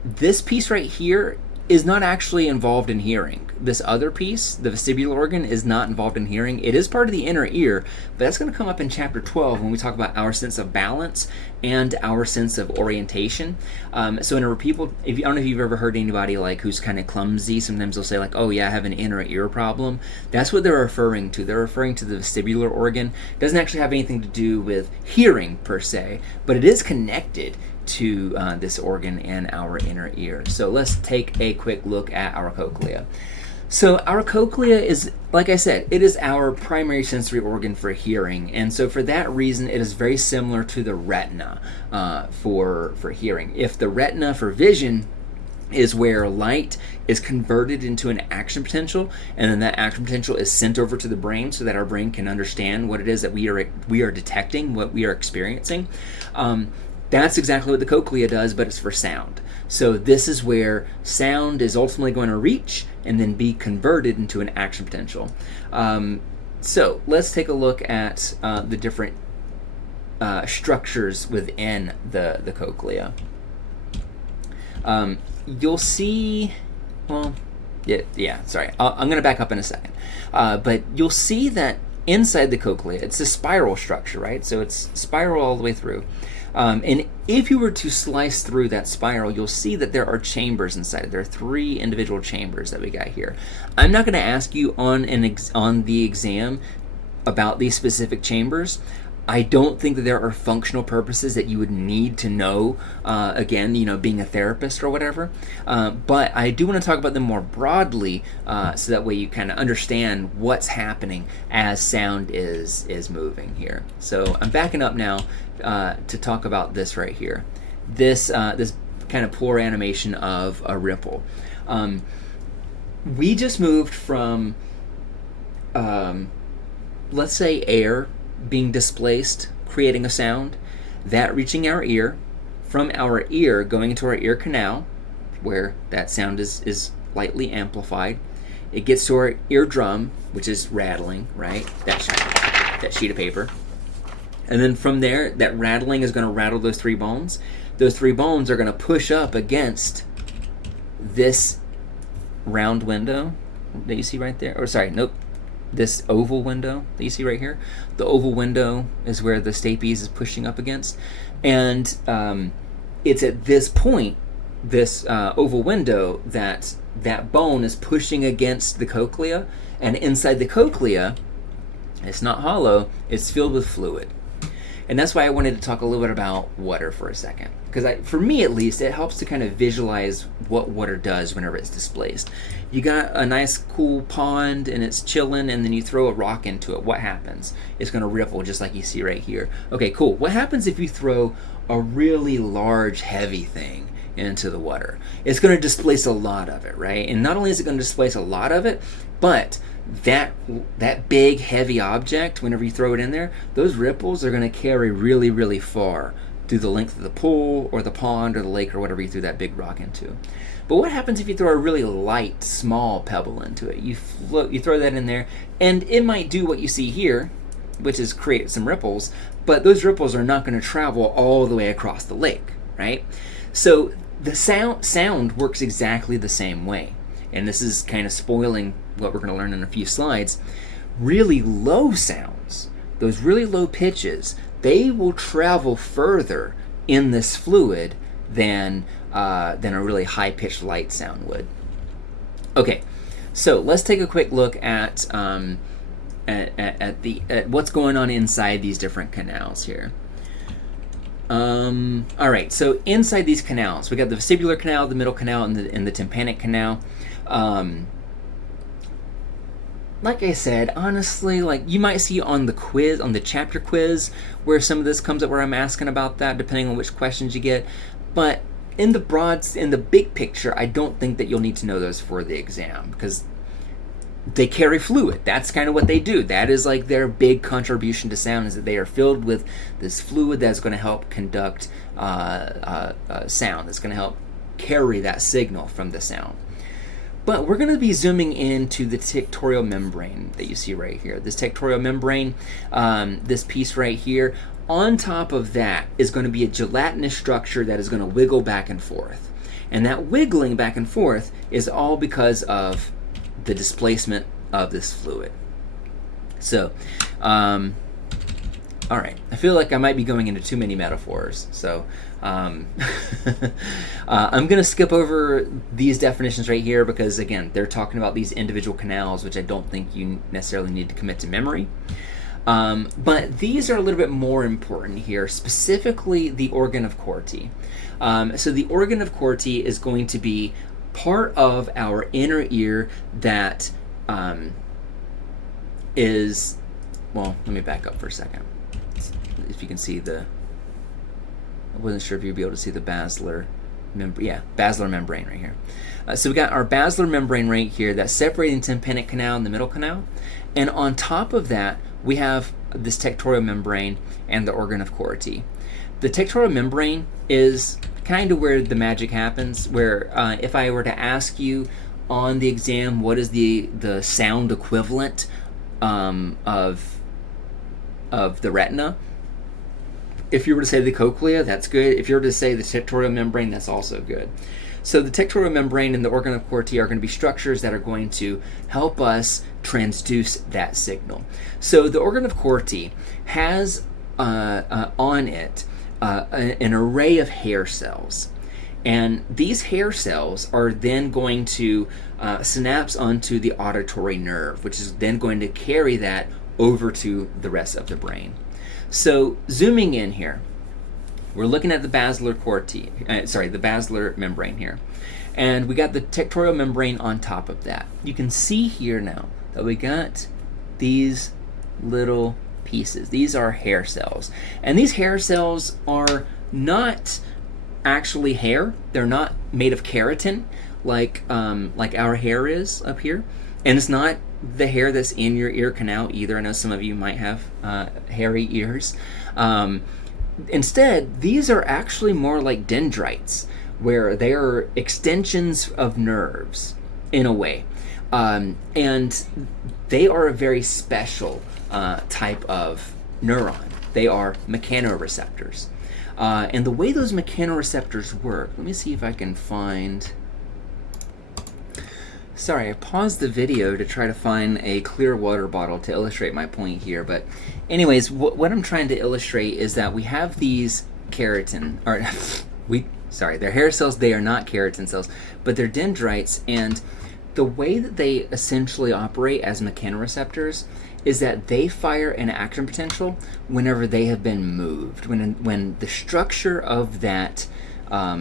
This piece right here is not actually involved in hearing. This other piece, the vestibular organ, is not involved in hearing. It is part of the inner ear, but that's going to come up in chapter 12 when we talk about our sense of balance and our sense of orientation. So whenever people, I don't know if you've ever heard anybody like who's kind of clumsy, sometimes they'll say like, oh yeah, I have an inner ear problem. That's what they're referring to. They're referring to the vestibular organ. It doesn't actually have anything to do with hearing per se, but it is connected to this organ and our inner ear. So let's take a quick look at our cochlea. So our cochlea is, like I said, it is our primary sensory organ for hearing, and so for that reason, it is very similar to the retina for hearing. If the retina for vision is where light is converted into an action potential, and then that action potential is sent over to the brain so that our brain can understand what it is that we are detecting, what we are experiencing. That's exactly what the cochlea does, but it's for sound. So this is where sound is ultimately going to reach and then be converted into an action potential. So let's take a look at the different structures within the cochlea. You'll see, well, sorry, I'm going to back up in a second. But you'll see that inside the cochlea, it's a spiral structure, right? So it's spiral all the way through. And if you were to slice through that spiral, you'll see that there are chambers inside. There are 3 individual chambers that we got here. I'm not going to ask you on the exam about these specific chambers. I don't think that there are functional purposes that you would need to know, again, being a therapist or whatever. But I do want to talk about them more broadly, so that way you kind of understand what's happening as sound is moving here. So I'm backing up now to talk about this right here. This kind of poor animation of a ripple. We just moved from, let's say, air being displaced, creating a sound, that reaching our ear, from our ear going into our ear canal, where that sound is lightly amplified. It gets to our eardrum, which is rattling, right? That sheet of paper. And then from there, that rattling is going to rattle those 3 bones. Those 3 bones are going to push up against this round window that you see right there. Or sorry, nope. This oval window that you see right here. The oval window is where the stapes is pushing up against. And it's at this point, this oval window, that bone is pushing against the cochlea. And inside the cochlea, it's not hollow, it's filled with fluid. And that's why I wanted to talk a little bit about water for a second. Because for me at least, it helps to kind of visualize what water does whenever it's displaced. You got a nice cool pond and it's chilling, and then you throw a rock into it. What happens? It's going to ripple just like you see right here. Okay, cool. What happens if you throw a really large, heavy thing into the water? It's going to displace a lot of it, right? And not only is it going to displace a lot of it, but that big, heavy object, whenever you throw it in there, those ripples are going to carry really, really far through the length of the pool or the pond or the lake or whatever you threw that big rock into. But what happens if you throw a really light, small pebble into it? You throw that in there, and it might do what you see here, which is create some ripples, but those ripples are not going to travel all the way across the lake, right? So the sound works exactly the same way. And this is kind of spoiling what we're going to learn in a few slides. Really low sounds, those really low pitches, they will travel further in this fluid than a really high-pitched light sound would. Okay, so let's take a quick look at what's going on inside these different canals here. All right, so inside these canals, we got the vestibular canal, the middle canal, and the tympanic canal. Like I said, honestly, like you might see on the quiz, on the chapter quiz, where some of this comes up where I'm asking about that, depending on which questions you get. But in the big picture, I don't think that you'll need to know those for the exam, because they carry fluid. That's kind of what they do. That is like their big contribution to sound, is that they are filled with this fluid that's going to help conduct sound. That's going to help carry that signal from the sound. But we're going to be zooming into the tectorial membrane that you see right here. This tectorial membrane, this piece right here, on top of that is going to be a gelatinous structure that is going to wiggle back and forth. And that wiggling back and forth is all because of the displacement of this fluid. So, all right, I feel like I might be going into too many metaphors, so I'm going to skip over these definitions right here because, again, they're talking about these individual canals, which I don't think you necessarily need to commit to memory. But these are a little bit more important here, specifically the organ of Corti. So the organ of Corti is going to be part of our inner ear that is, well, let me back up for a second. If you can see I wasn't sure if you'd be able to see the basilar basilar membrane right here. So we got our basilar membrane right here that's separating the tympanic canal and the middle canal. And on top of that, we have this tectorial membrane and the organ of Corti. The tectorial membrane is kind of where the magic happens, where if I were to ask you on the exam, what is the sound equivalent of the retina? If you were to say the cochlea, that's good. If you were to say the tectorial membrane, that's also good. So the tectorial membrane and the organ of Corti are going to be structures that are going to help us transduce that signal. So the organ of Corti has on it an array of hair cells. And these hair cells are then going to synapse onto the auditory nerve, which is then going to carry that over to the rest of the brain. So zooming in here, we're looking at the basilar the basilar membrane here. And we got the tectorial membrane on top of that. You can see here now that we got these little pieces. These are hair cells. And these hair cells are not actually hair. They're not made of keratin like our hair is up here. And it's not the hair that's in your ear canal either. I know some of you might have hairy ears. Instead, these are actually more like dendrites, where they are extensions of nerves in a way. And they are a very special type of neuron. They are mechanoreceptors. And the way those mechanoreceptors work, let me see if I can find... Sorry, I paused the video to try to find a clear water bottle to illustrate my point here. But anyways, what I'm trying to illustrate is that we have these keratin, or they're hair cells. They are not keratin cells, but they're dendrites. And the way that they essentially operate as mechanoreceptors is that they fire an action potential whenever they have been moved, when the structure of that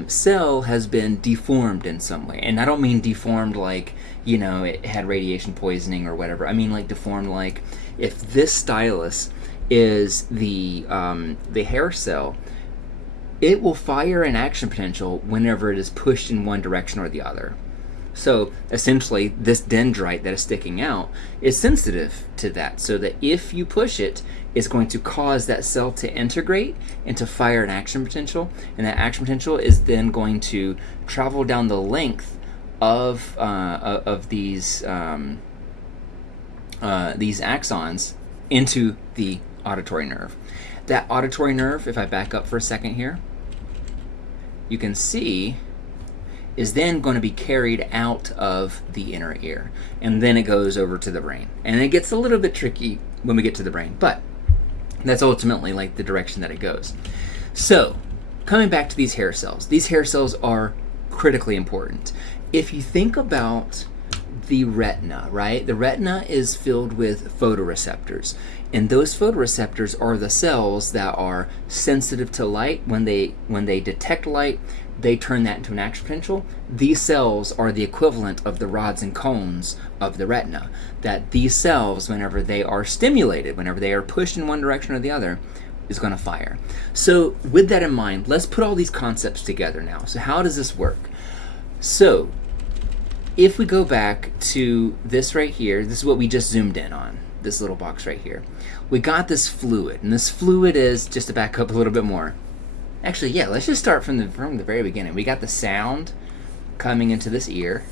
cell has been deformed in some way. And I don't mean deformed like, it had radiation poisoning or whatever. I mean like deformed like if this stylus is the hair cell, it will fire an action potential whenever it is pushed in one direction or the other. So essentially, this dendrite that is sticking out is sensitive to that, so that if you push it, it's going to cause that cell to integrate and to fire an action potential, and that action potential is then going to travel down the length of these axons into the auditory nerve. That auditory nerve, if I back up for a second here, you can see is then going to be carried out of the inner ear, and then it goes over to the brain. And it gets a little bit tricky when we get to the brain, but that's ultimately like the direction that it goes. So, coming back to these hair cells are critically important. If you think about the retina, right? The retina is filled with photoreceptors, and those photoreceptors are the cells that are sensitive to light. When they detect light, they turn that into an action potential. These cells are the equivalent of the rods and cones of the retina. That these cells, whenever they are stimulated, whenever they are pushed in one direction or the other, is going to fire. So with that in mind, let's put all these concepts together now. So how does this work? So if we go back to this right here, this is what we just zoomed in on, this little box right here. We got this fluid, and this fluid is, just to back up a little bit more, actually, yeah, let's just start from the very beginning. We got the sound coming into this ear.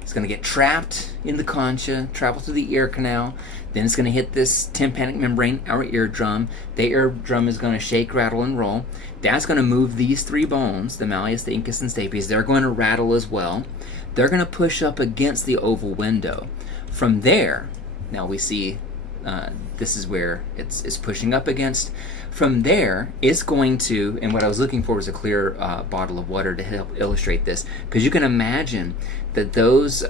It's going to get trapped in the concha, travel through the ear canal. Then it's going to hit this tympanic membrane, our eardrum. The eardrum is going to shake, rattle, and roll. That's going to move these three bones, the malleus, the incus, and stapes. They're going to rattle as well. They're going to push up against the oval window. From there, now we see this is where it's pushing up against. From there, it's going to, and what I was looking for was a clear bottle of water to help illustrate this, because you can imagine that those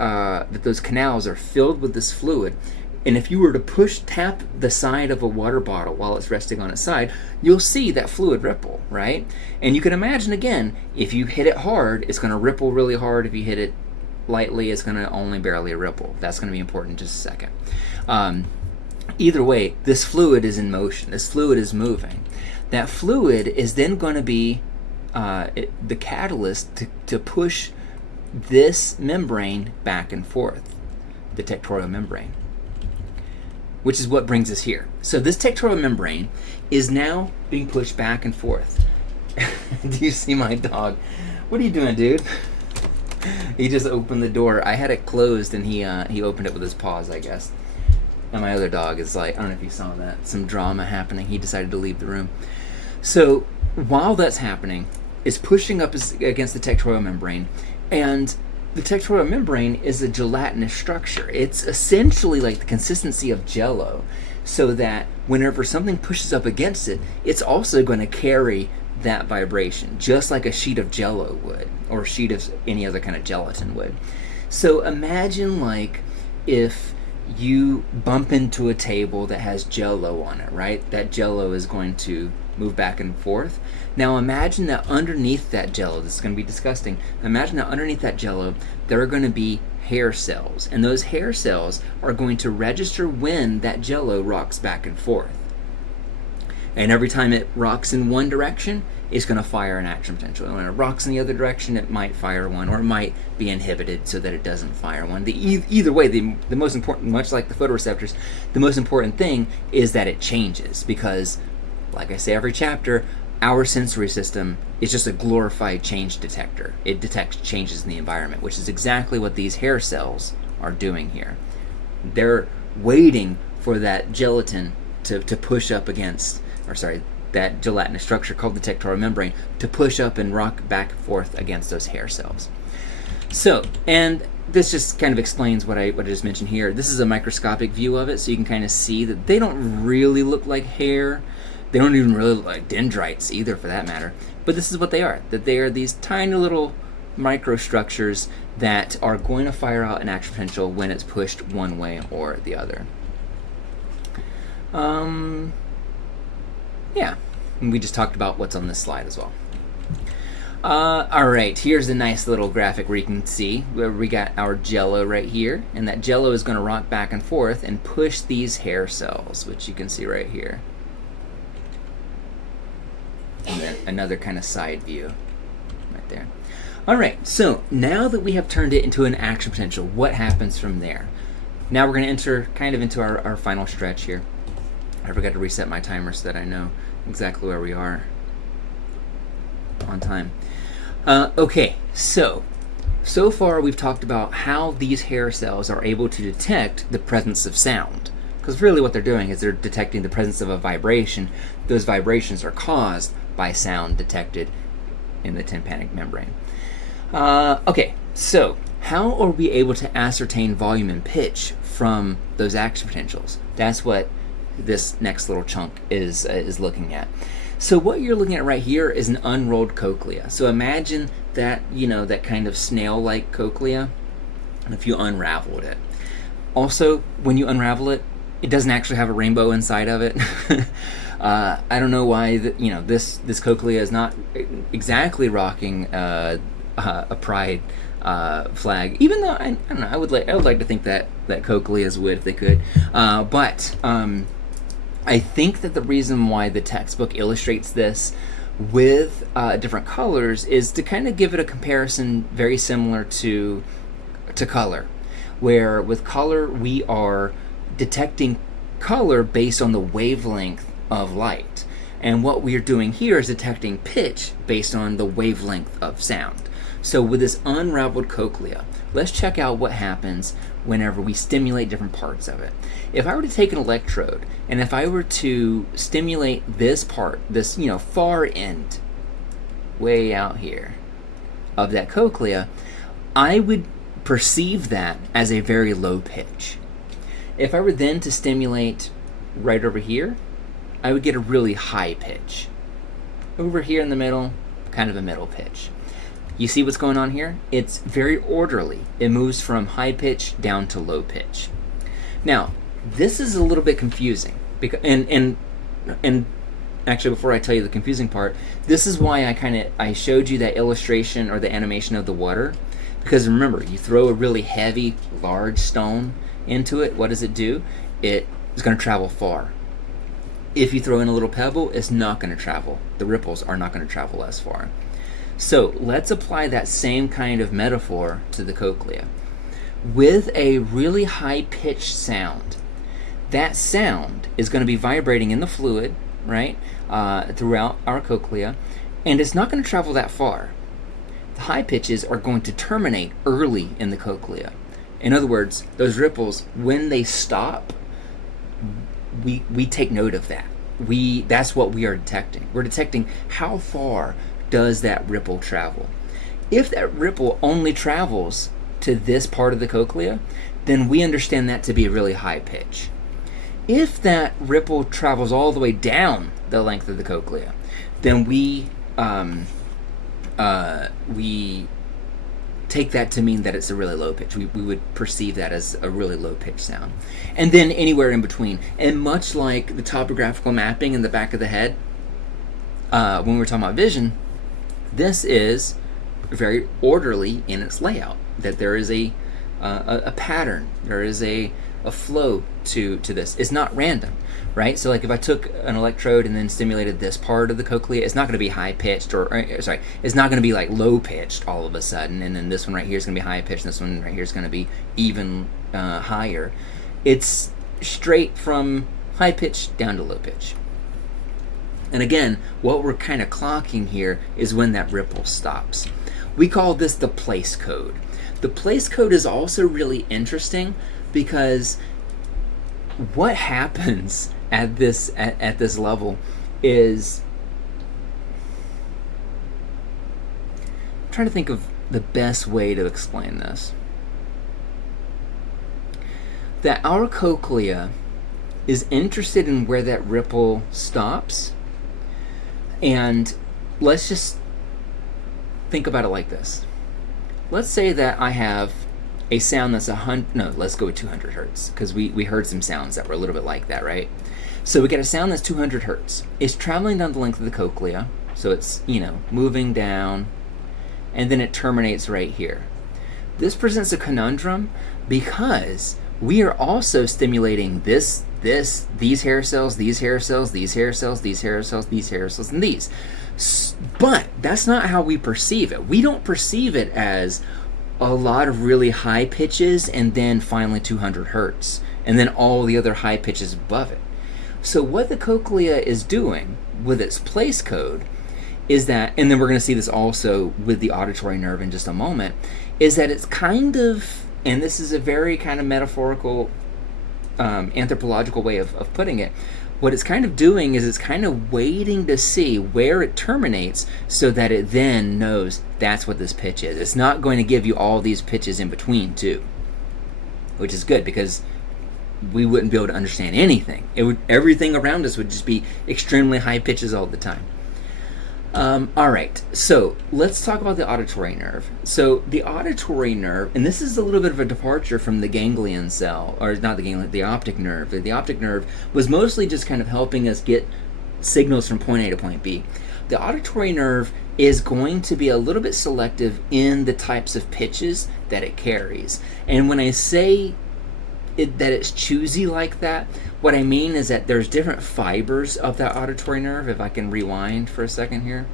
canals are filled with this fluid, and if you were to tap the side of a water bottle while it's resting on its side, you'll see that fluid ripple, right? And you can imagine, again, if you hit it hard, it's going to ripple really hard. If you hit it lightly, it's going to only barely ripple. That's going to be important in just a second. Either way, this fluid is in motion. This fluid is moving. That fluid is then going to be the catalyst to push this membrane back and forth, the tectorial membrane, which is what brings us here. So this tectorial membrane is now being pushed back and forth. Do you see my dog? What are you doing, dude? He just opened the door. I had it closed, and he opened it with his paws, I guess. And my other dog is like, I don't know if you saw that, some drama happening. He decided to leave the room. So while that's happening, it's pushing up against the tectorial membrane, and the tectorial membrane is a gelatinous structure. It's essentially like the consistency of Jell-O, so that whenever something pushes up against it, it's also going to carry that vibration, just like a sheet of Jell-O would, or a sheet of any other kind of gelatin would. So imagine like if you bump into a table that has Jell-O on it, right? That Jell-O is going to move back and forth. Now imagine that underneath that Jell-O, this is going to be disgusting, imagine that underneath that Jell-O there are going to be hair cells, and those hair cells are going to register when that Jell-O rocks back and forth. And every time it rocks in one direction, it's going to fire an action potential. And when it rocks in the other direction, it might fire one, or it might be inhibited so that it doesn't fire one. Either way, the most important, much like the photoreceptors, the most important thing is that it changes, because, like I say every chapter, our sensory system is just a glorified change detector. It detects changes in the environment, which is exactly what these hair cells are doing here. They're waiting for that gelatin to push up against, that gelatinous structure called the tectorial membrane to push up and rock back and forth against those hair cells. So, and this just kind of explains what I just mentioned here. This is a microscopic view of it, so you can kind of see that they don't really look like hair. They don't even really look like dendrites either, for that matter. But this is what they are, that they are these tiny little microstructures that are going to fire out an action potential when it's pushed one way or the other. Yeah, and we just talked about what's on this slide as well. All right, here's a nice little graphic where you can see where we got our Jell-O right here, and that Jell-O is going to rock back and forth and push these hair cells, which you can see right here. And then another kind of side view right there. All right, so now that we have turned it into an action potential, what happens from there? Now we're going to enter kind of into our final stretch here. I forgot to reset my timer so that I know exactly where we are on time. Okay, so far we've talked about how these hair cells are able to detect the presence of sound. Because really what they're doing is they're detecting the presence of a vibration. Those vibrations are caused by sound detected in the tympanic membrane. Okay, so how are we able to ascertain volume and pitch from those action potentials? That's what this next little chunk is looking at. So what you're looking at right here is an unrolled cochlea. So imagine that, that kind of snail-like cochlea, if you unraveled it. Also, when you unravel it, it doesn't actually have a rainbow inside of it. I don't know why this cochlea is not exactly rocking a pride flag, even though I don't know, I would like to think that cochleas would if they could, but I think that the reason why the textbook illustrates this with different colors is to kind of give it a comparison very similar to color, where with color we are detecting color based on the wavelength of light, and what we are doing here is detecting pitch based on the wavelength of sound. So with this unraveled cochlea, let's check out what happens whenever we stimulate different parts of it. If I were to take an electrode, and if I were to stimulate this part, this far end, way out here, of that cochlea, I would perceive that as a very low pitch. If I were then to stimulate right over here, I would get a really high pitch. Over here in the middle, kind of a middle pitch. You see what's going on here? It's very orderly. It moves from high pitch down to low pitch. Now, this is a little bit confusing, because and actually, before I tell you the confusing part, this is why I showed you that illustration or the animation of the water, Because remember, you throw a really heavy, large stone into it, what does it do? It is going to travel far. If you throw in a little pebble, it's not going to travel. The ripples are not going to travel as far. So let's apply that same kind of metaphor to the cochlea. With a really high-pitched sound, that sound is going to be vibrating in the fluid, right, throughout our cochlea, and it's not going to travel that far. The high pitches are going to terminate early in the cochlea. In other words, those ripples, when they stop, we take note of that. That's what we are detecting. We're detecting how far does that ripple travel. If that ripple only travels to this part of the cochlea, then we understand that to be a really high pitch. If that ripple travels all the way down the length of the cochlea, then we take that to mean that it's a really low pitch. We would perceive that as a really low pitch sound. And then anywhere in between. And much like the topographical mapping in the back of the head, when we're talking about vision, this is very orderly in its layout. That there is a pattern, there is a flow to this. It's not random, right? So like if I took an electrode and then stimulated this part of the cochlea, it's not going to be high pitched it's not going to be like low pitched all of a sudden, and then this one right here is going to be high pitched, and this one right here is going to be even higher. It's straight from high pitch down to low pitch. And again, what we're kind of clocking here is when that ripple stops. We call this the place code. The place code is also really interesting because what happens at this level is, I'm trying to think of the best way to explain this. That our cochlea is interested in where that ripple stops, and let's just think about it like this. Let's say that I have a sound that's let's go with 200 hertz, because we heard some sounds that were a little bit like that, right? So we get a sound that's 200 hertz. It's traveling down the length of the cochlea, so it's, moving down, and then it terminates right here. This presents a conundrum because we are also stimulating these hair cells, these hair cells, these hair cells, these hair cells, these hair cells, and these. But that's not how we perceive it. We don't perceive it as a lot of really high pitches and then finally 200 hertz and then all the other high pitches above it. So what the cochlea is doing with its place code is that, and then we're going to see this also with the auditory nerve in just a moment, is that it's kind of, and this is a very kind of metaphorical, anthropological way of putting it, what it's kind of doing is it's kind of waiting to see where it terminates so that it then knows that's what this pitch is. It's not going to give you all these pitches in between too, which is good because we wouldn't be able to understand anything. Everything around us would just be extremely high pitches all the time. All right, so let's talk about the auditory nerve. So the auditory nerve, and this is a little bit of a departure from the ganglion cell, or not the ganglion, the optic nerve. The optic nerve was mostly just kind of helping us get signals from point A to point B. The auditory nerve is going to be a little bit selective in the types of pitches that it carries. And when I say that it's choosy like that, what I mean is that there's different fibers of that auditory nerve. If I can rewind for a second here,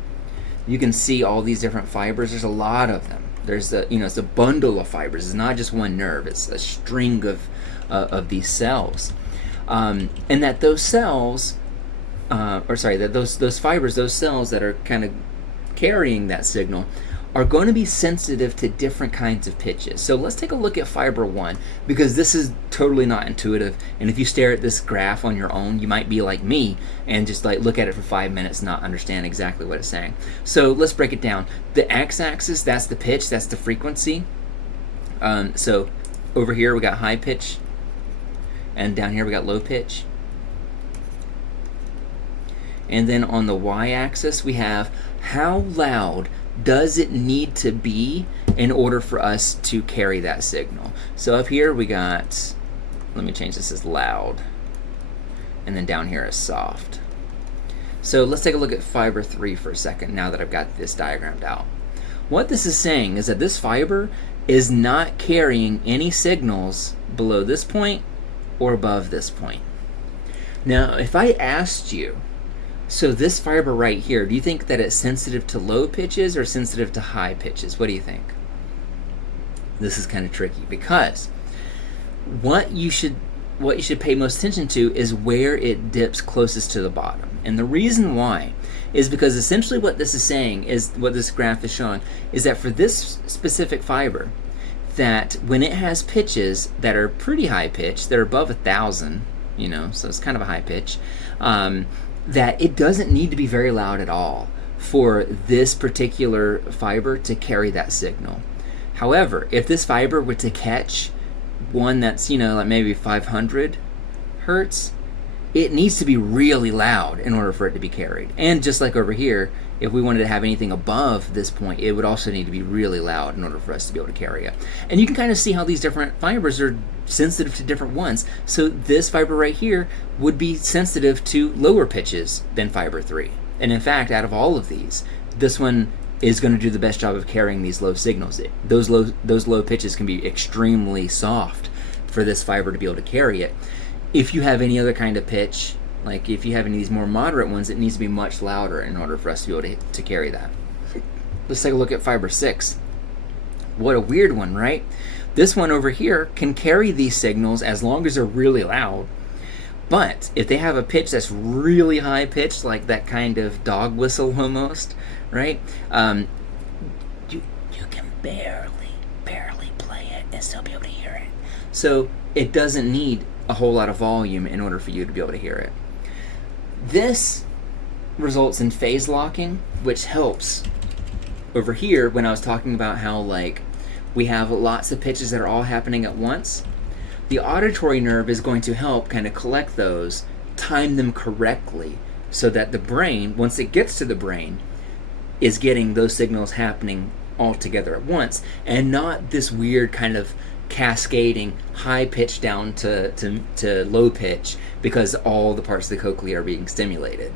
you can see all these different fibers. There's a lot of them. There's it's a bundle of fibers. It's not just one nerve. It's a string of these cells, and that those cells, those fibers, those cells that are kind of carrying that signal, are going to be sensitive to different kinds of pitches. So let's take a look at fiber 1, because this is totally not intuitive, and if you stare at this graph on your own, you might be like me and just like look at it for 5 minutes and not understand exactly what it's saying. So let's break it down. The x-axis, that's the pitch, that's the frequency. So over here we got high pitch, and down here we got low pitch. And then on the y-axis we have how loud does it need to be in order for us to carry that signal. So up here we got, let me change this as loud, and then down here is soft. So let's take a look at fiber 3 for a second now that I've got this diagrammed out. What this is saying is that this fiber is not carrying any signals below this point or above this point. Now, if I asked you, so this fiber right here, do you think that it's sensitive to low pitches or sensitive to high pitches? What do you think? This is kind of tricky, because what you should pay most attention to is where it dips closest to the bottom. And the reason why is because essentially what this is saying, is what this graph is showing, is that for this specific fiber, that when it has pitches that are pretty high pitch, they're above 1,000, so it's kind of a high pitch, that it doesn't need to be very loud at all for this particular fiber to carry that signal. However, if this fiber were to catch one that's, like maybe 500 hertz, it needs to be really loud in order for it to be carried. And just like over here, if we wanted to have anything above this point, it would also need to be really loud in order for us to be able to carry it. And you can kind of see how these different fibers are sensitive to different ones. So this fiber right here would be sensitive to lower pitches than fiber 3. And in fact, out of all of these, this one is going to do the best job of carrying these low signals. Those low pitches can be extremely soft for this fiber to be able to carry it. If you have any other kind of pitch, like if you have any of these more moderate ones, it needs to be much louder in order for us to be able to carry that. Let's take a look at fiber 6. What a weird one, right? This one over here can carry these signals as long as they're really loud. But if they have a pitch that's really high pitched, like that kind of dog whistle almost, right? You can barely play it and still be able to hear it. So it doesn't need a whole lot of volume in order for you to be able to hear it. This results in phase locking, which helps over here when I was talking about how we have lots of pitches that are all happening at once. The auditory nerve is going to help kind of collect those, time them correctly, so that the brain, once it gets to the brain, is getting those signals happening all together at once, and not this weird kind of cascading high pitch down to low pitch because all the parts of the cochlea are being stimulated.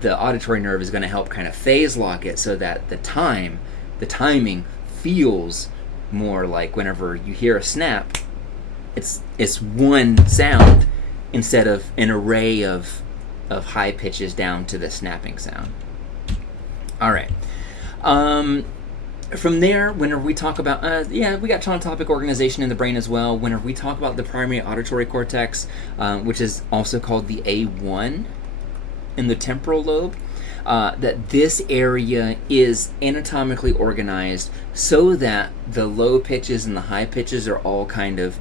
The auditory nerve is going to help kind of phase lock it so that the timing feels more like whenever you hear a snap, it's one sound instead of an array of high pitches down to the snapping sound. All right. From there, whenever we talk about, we got topic organization in the brain as well. Whenever we talk about the primary auditory cortex, which is also called the A1 in the temporal lobe, that this area is anatomically organized so that the low pitches and the high pitches are all kind of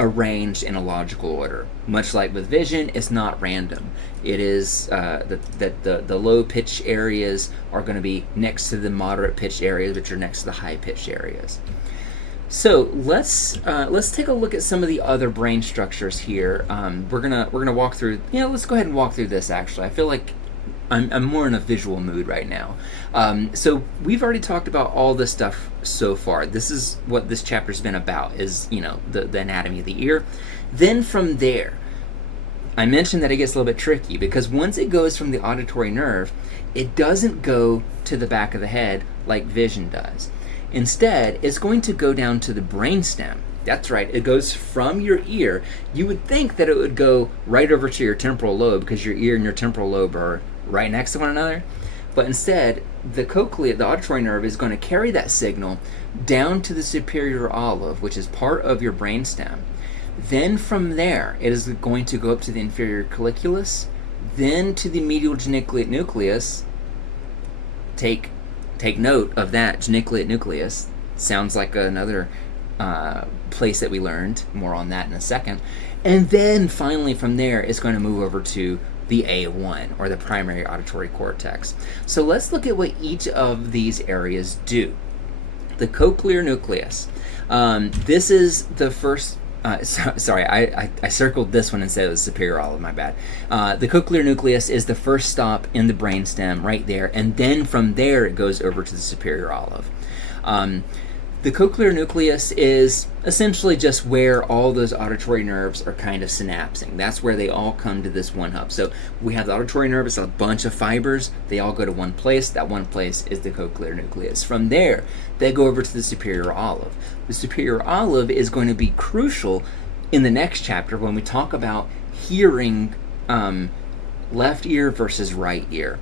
arranged in a logical order. Much like with vision, it's not random. It is that the low pitch areas are going to be next to the moderate pitch areas, which are next to the high pitch areas. So let's take a look at some of the other brain structures here. We're gonna walk through. Let's go ahead and walk through this. Actually, I feel like I'm more in a visual mood right now. So we've already talked about all this stuff so far. This is what this chapter's been about, is the anatomy of the ear. Then from there, I mentioned that it gets a little bit tricky because once it goes from the auditory nerve, it doesn't go to the back of the head like vision does. Instead, it's going to go down to the brainstem. That's right, it goes from your ear. You would think that it would go right over to your temporal lobe because your ear and your temporal lobe are right next to one another. But instead, the cochlea, the auditory nerve, is going to carry that signal down to the superior olive, which is part of your brainstem. Then from there, it is going to go up to the inferior colliculus, then to the medial geniculate nucleus. Take note of that, geniculate nucleus. Sounds like another place that we learned. More on that in a second. And then finally from there, it's going to move over to the A1, or the primary auditory cortex. So let's look at what each of these areas do. The cochlear nucleus. This is the first. Sorry, I circled this one and said it was superior olive, my bad. The cochlear nucleus is the first stop in the brainstem right there, and then from there it goes over to the superior olive. The cochlear nucleus is essentially just where all those auditory nerves are kind of synapsing. That's where they all come to this one hub. So we have the auditory nerve, it's a bunch of fibers. They all go to one place. That one place is the cochlear nucleus. From there, they go over to the superior olive. The superior olive is going to be crucial in the next chapter when we talk about hearing left ear versus right ear.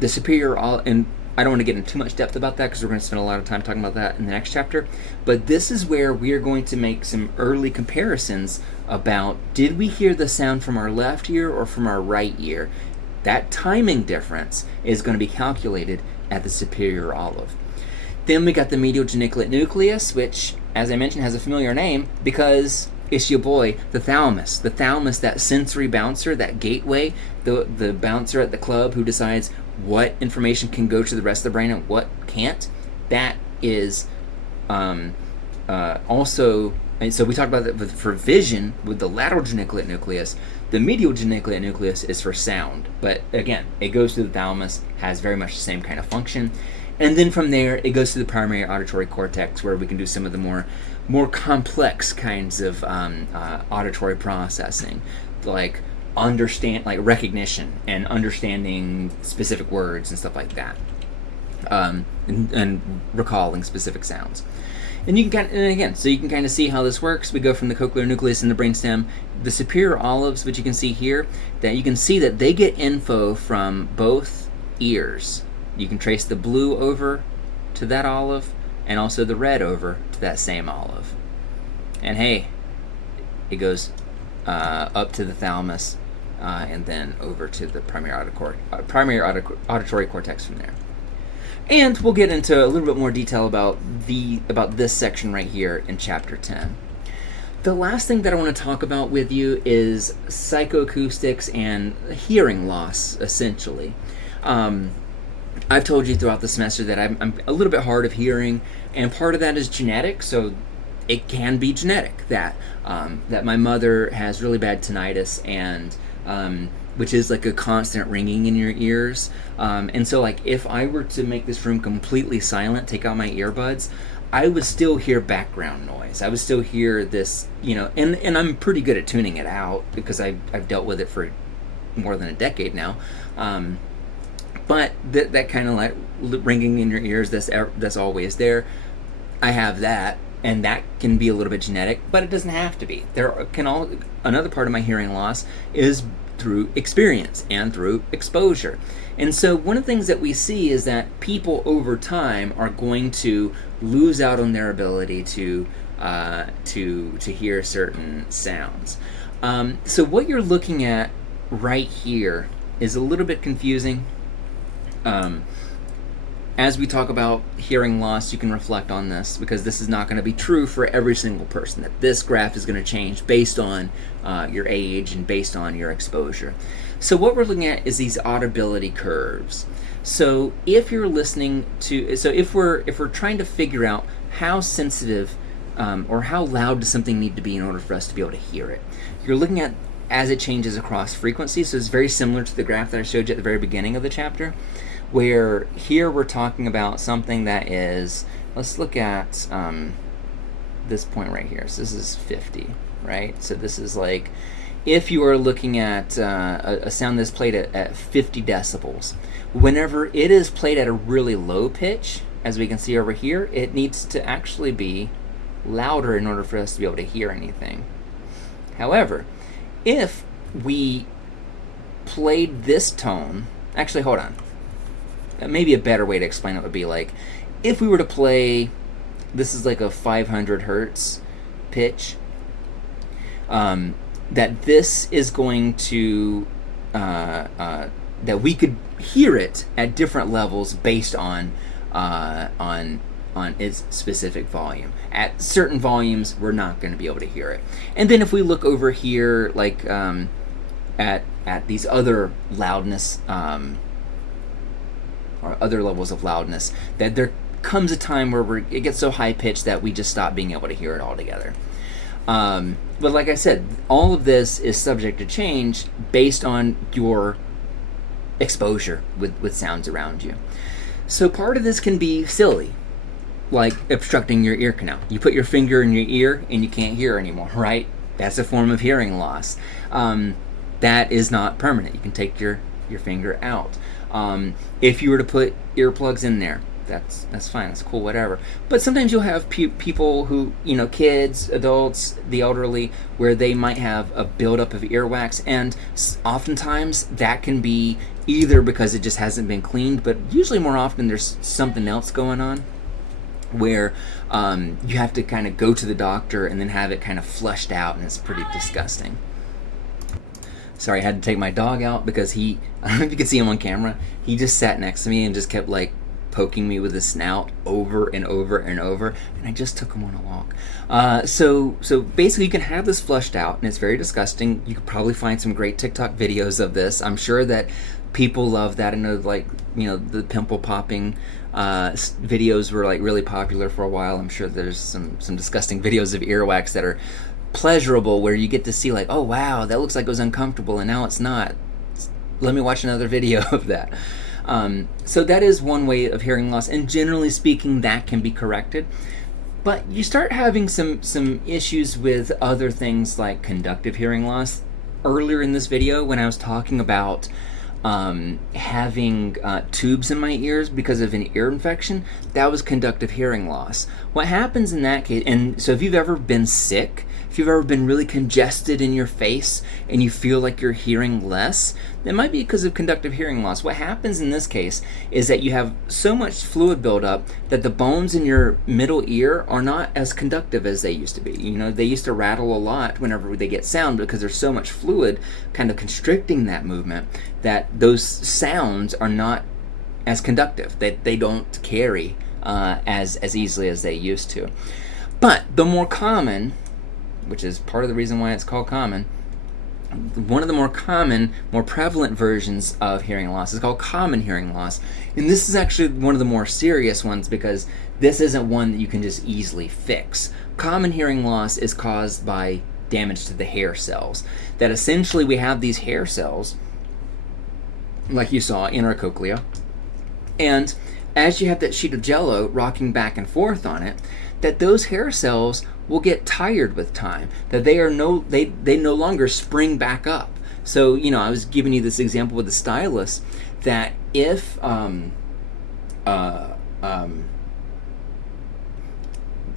The superior olive, and I don't want to get into too much depth about that because we're going to spend a lot of time talking about that in the next chapter, but this is where we are going to make some early comparisons about, did we hear the sound from our left ear or from our right ear? That timing difference is going to be calculated at the superior olive. Then we got the medial geniculate nucleus, which, as I mentioned, has a familiar name because it's your boy, the thalamus. The thalamus, that sensory bouncer, that gateway, the bouncer at the club who decides what information can go to the rest of the brain and what can't. That is also, and so we talked about that for vision with the lateral geniculate nucleus. The medial geniculate nucleus is for sound, but again, it goes to the thalamus, has very much the same kind of function. And then from there, it goes to the primary auditory cortex, where we can do some of the more complex kinds of auditory processing, like recognition and understanding specific words and stuff like that, and recalling specific sounds. And you can kind of see how this works. We go from the cochlear nucleus in the brainstem, the superior olives, which you can see here, that you can see that they get info from both ears. You can trace the blue over to that olive and also the red over to that same olive. And hey, it goes up to the thalamus and then over to the primary auditory cortex from there. And we'll get into a little bit more detail about this section right here in chapter 10. The last thing that I want to talk about with you is psychoacoustics and hearing loss, essentially. I've told you throughout the semester that I'm a little bit hard of hearing, and part of that is genetic. So it can be genetic that my mother has really bad tinnitus, and which is like a constant ringing in your ears. And so, like, if I were to make this room completely silent, take out my earbuds, I would still hear background noise. I would still hear this, and I'm pretty good at tuning it out because I've dealt with it for more than a decade now. But that kind of like ringing in your ears, that's always there. I have that, and that can be a little bit genetic, but it doesn't have to be. Another part of my hearing loss is through experience and through exposure. And so one of the things that we see is that people over time are going to lose out on their ability to hear certain sounds. So what you're looking at right here is a little bit confusing. As we talk about hearing loss, you can reflect on this, because this is not going to be true for every single person, that this graph is going to change based on your age and based on your exposure. So what we're looking at is these audibility curves. So if you're listening to, if we're trying to figure out how sensitive or how loud does something need to be in order for us to be able to hear it, you're looking at as it changes across frequency. So it's very similar to the graph that I showed you at the very beginning of the chapter, where here we're talking about something that is, let's look at this point right here. So this is 50, right? So this is like, if you are looking at a sound that's played at 50 decibels, whenever it is played at a really low pitch, as we can see over here, it needs to actually be louder in order for us to be able to hear anything. However, if we played this tone, actually, hold on. Maybe a better way to explain it would be like, if we were to play, this is like a 500 hertz pitch, that this is going to, that we could hear it at different levels based on its specific volume. At certain volumes, we're not going to be able to hear it. And then if we look over here, like at these other loudness, or other levels of loudness, that there comes a time where it gets so high pitched that we just stop being able to hear it altogether. But like I said, all of this is subject to change based on your exposure with sounds around you. So part of this can be silly. like obstructing your ear canal. You put your finger in your ear and you can't hear anymore, right? That's a form of hearing loss. That is not permanent. You can take your finger out. If you were to put earplugs in there, that's fine, that's cool, whatever. But sometimes you'll have people who, kids, adults, the elderly, where they might have a buildup of earwax, and oftentimes that can be either because it just hasn't been cleaned, but usually more often there's something else going on where you have to kind of go to the doctor and then have it kind of flushed out, and it's pretty disgusting. Sorry, I had to take my dog out because I don't know if you can see him on camera, he just sat next to me and just kept like poking me with his snout over and over and over, and I just took him on a walk. So basically you can have this flushed out, and it's very disgusting. You could probably find some great TikTok videos of this. I'm sure that people love that. I know, the pimple popping videos were like really popular for a while. I'm sure there's some disgusting videos of earwax that are pleasurable, where you get to see like, oh wow, that looks like it was uncomfortable and now it's not. Let me watch another video of that. So that is one way of hearing loss, and generally speaking that can be corrected. But you start having some issues with other things like conductive hearing loss. Earlier in this video, when I was talking about having tubes in my ears because of an ear infection, that was conductive hearing loss. What happens in that case, and so if you've ever been sick, if you've ever been really congested in your face and you feel like you're hearing less, that might be because of conductive hearing loss. What happens in this case is that you have so much fluid buildup that the bones in your middle ear are not as conductive as they used to be. They used to rattle a lot whenever they get sound because there's so much fluid kind of constricting that movement that those sounds are not as conductive, that they don't carry as easily as they used to. But the more common, which is part of the reason why it's called common, one of the more common, more prevalent versions of hearing loss is called common hearing loss. And this is actually one of the more serious ones because this isn't one that you can just easily fix. Common hearing loss is caused by damage to the hair cells. That essentially we have these hair cells, like you saw in our cochlea, and as you have that sheet of jello rocking back and forth on it, that those hair cells will get tired with time, that they no longer spring back up. So I was giving you this example with the stylus, that if I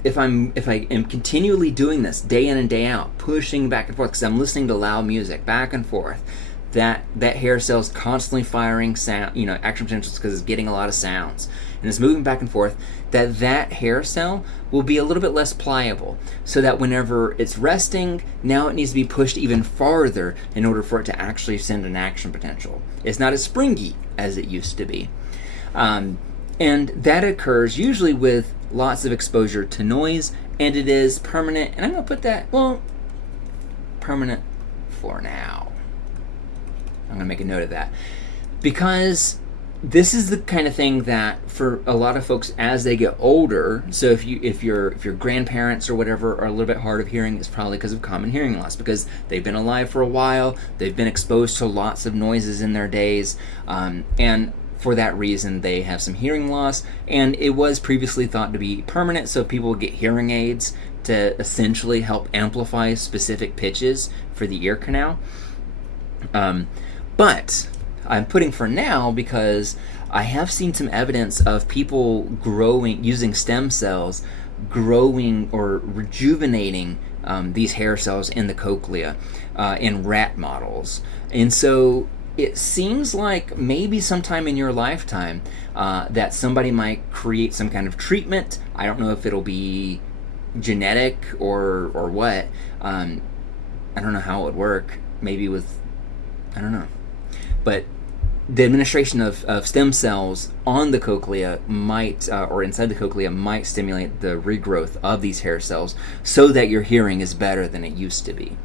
am continually doing this day in and day out, pushing back and forth because I'm listening to loud music back and forth, that hair cell's constantly firing sound, action potentials, because it's getting a lot of sounds and it's moving back and forth, that hair cell will be a little bit less pliable, so that whenever it's resting, now it needs to be pushed even farther in order for it to actually send an action potential. It's not as springy as it used to be. And that occurs usually with lots of exposure to noise, and it is permanent, and I'm going to put that, permanent for now. I'm going to make a note of that, because this is the kind of thing that for a lot of folks as they get older, so if your grandparents or whatever are a little bit hard of hearing, it's probably because of common hearing loss, because they've been alive for a while, they've been exposed to lots of noises in their days, and for that reason they have some hearing loss, and it was previously thought to be permanent, so people would get hearing aids to essentially help amplify specific pitches for the ear canal. But I'm putting for now because I have seen some evidence of people using stem cells, growing or rejuvenating these hair cells in the cochlea in rat models. And so it seems like maybe sometime in your lifetime that somebody might create some kind of treatment. I don't know if it'll be genetic or what. I don't know how it would work. Maybe with, I don't know. But the administration of stem cells on the cochlea might, or inside the cochlea, might stimulate the regrowth of these hair cells so that your hearing is better than it used to be.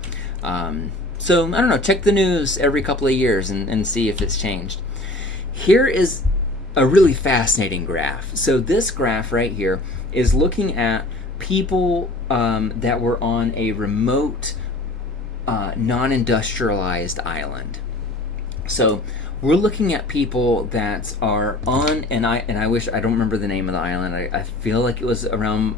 So, I don't know, check the news every couple of years and see if it's changed. Here is a really fascinating graph. So this graph right here is looking at people that were on a remote, non-industrialized island. So we're looking at people that are on, and I wish, I don't remember the name of the island. I feel like it was around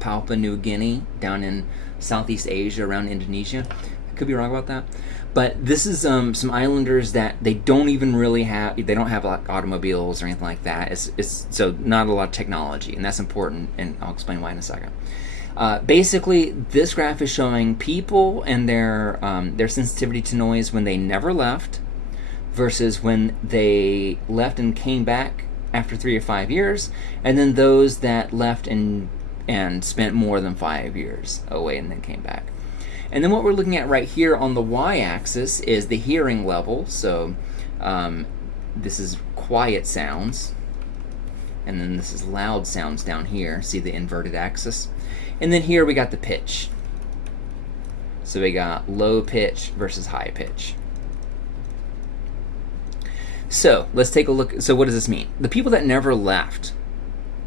Papua New Guinea, down in Southeast Asia, around Indonesia. I could be wrong about that. But this is some islanders that they don't even really have, they don't have like automobiles or anything like that. It's so not a lot of technology, and that's important, and I'll explain why in a second. Basically, this graph is showing people and their sensitivity to noise when they never left versus when they left and came back after 3 or 5 years, and then those that left and spent more than 5 years away and then came back. And then what we're looking at right here on the y-axis is the hearing level. So this is quiet sounds, and then this is loud sounds down here. See the inverted axis? And then here we got the pitch. So we got low pitch versus high pitch. So let's take a look. So what does this mean? The people that never left,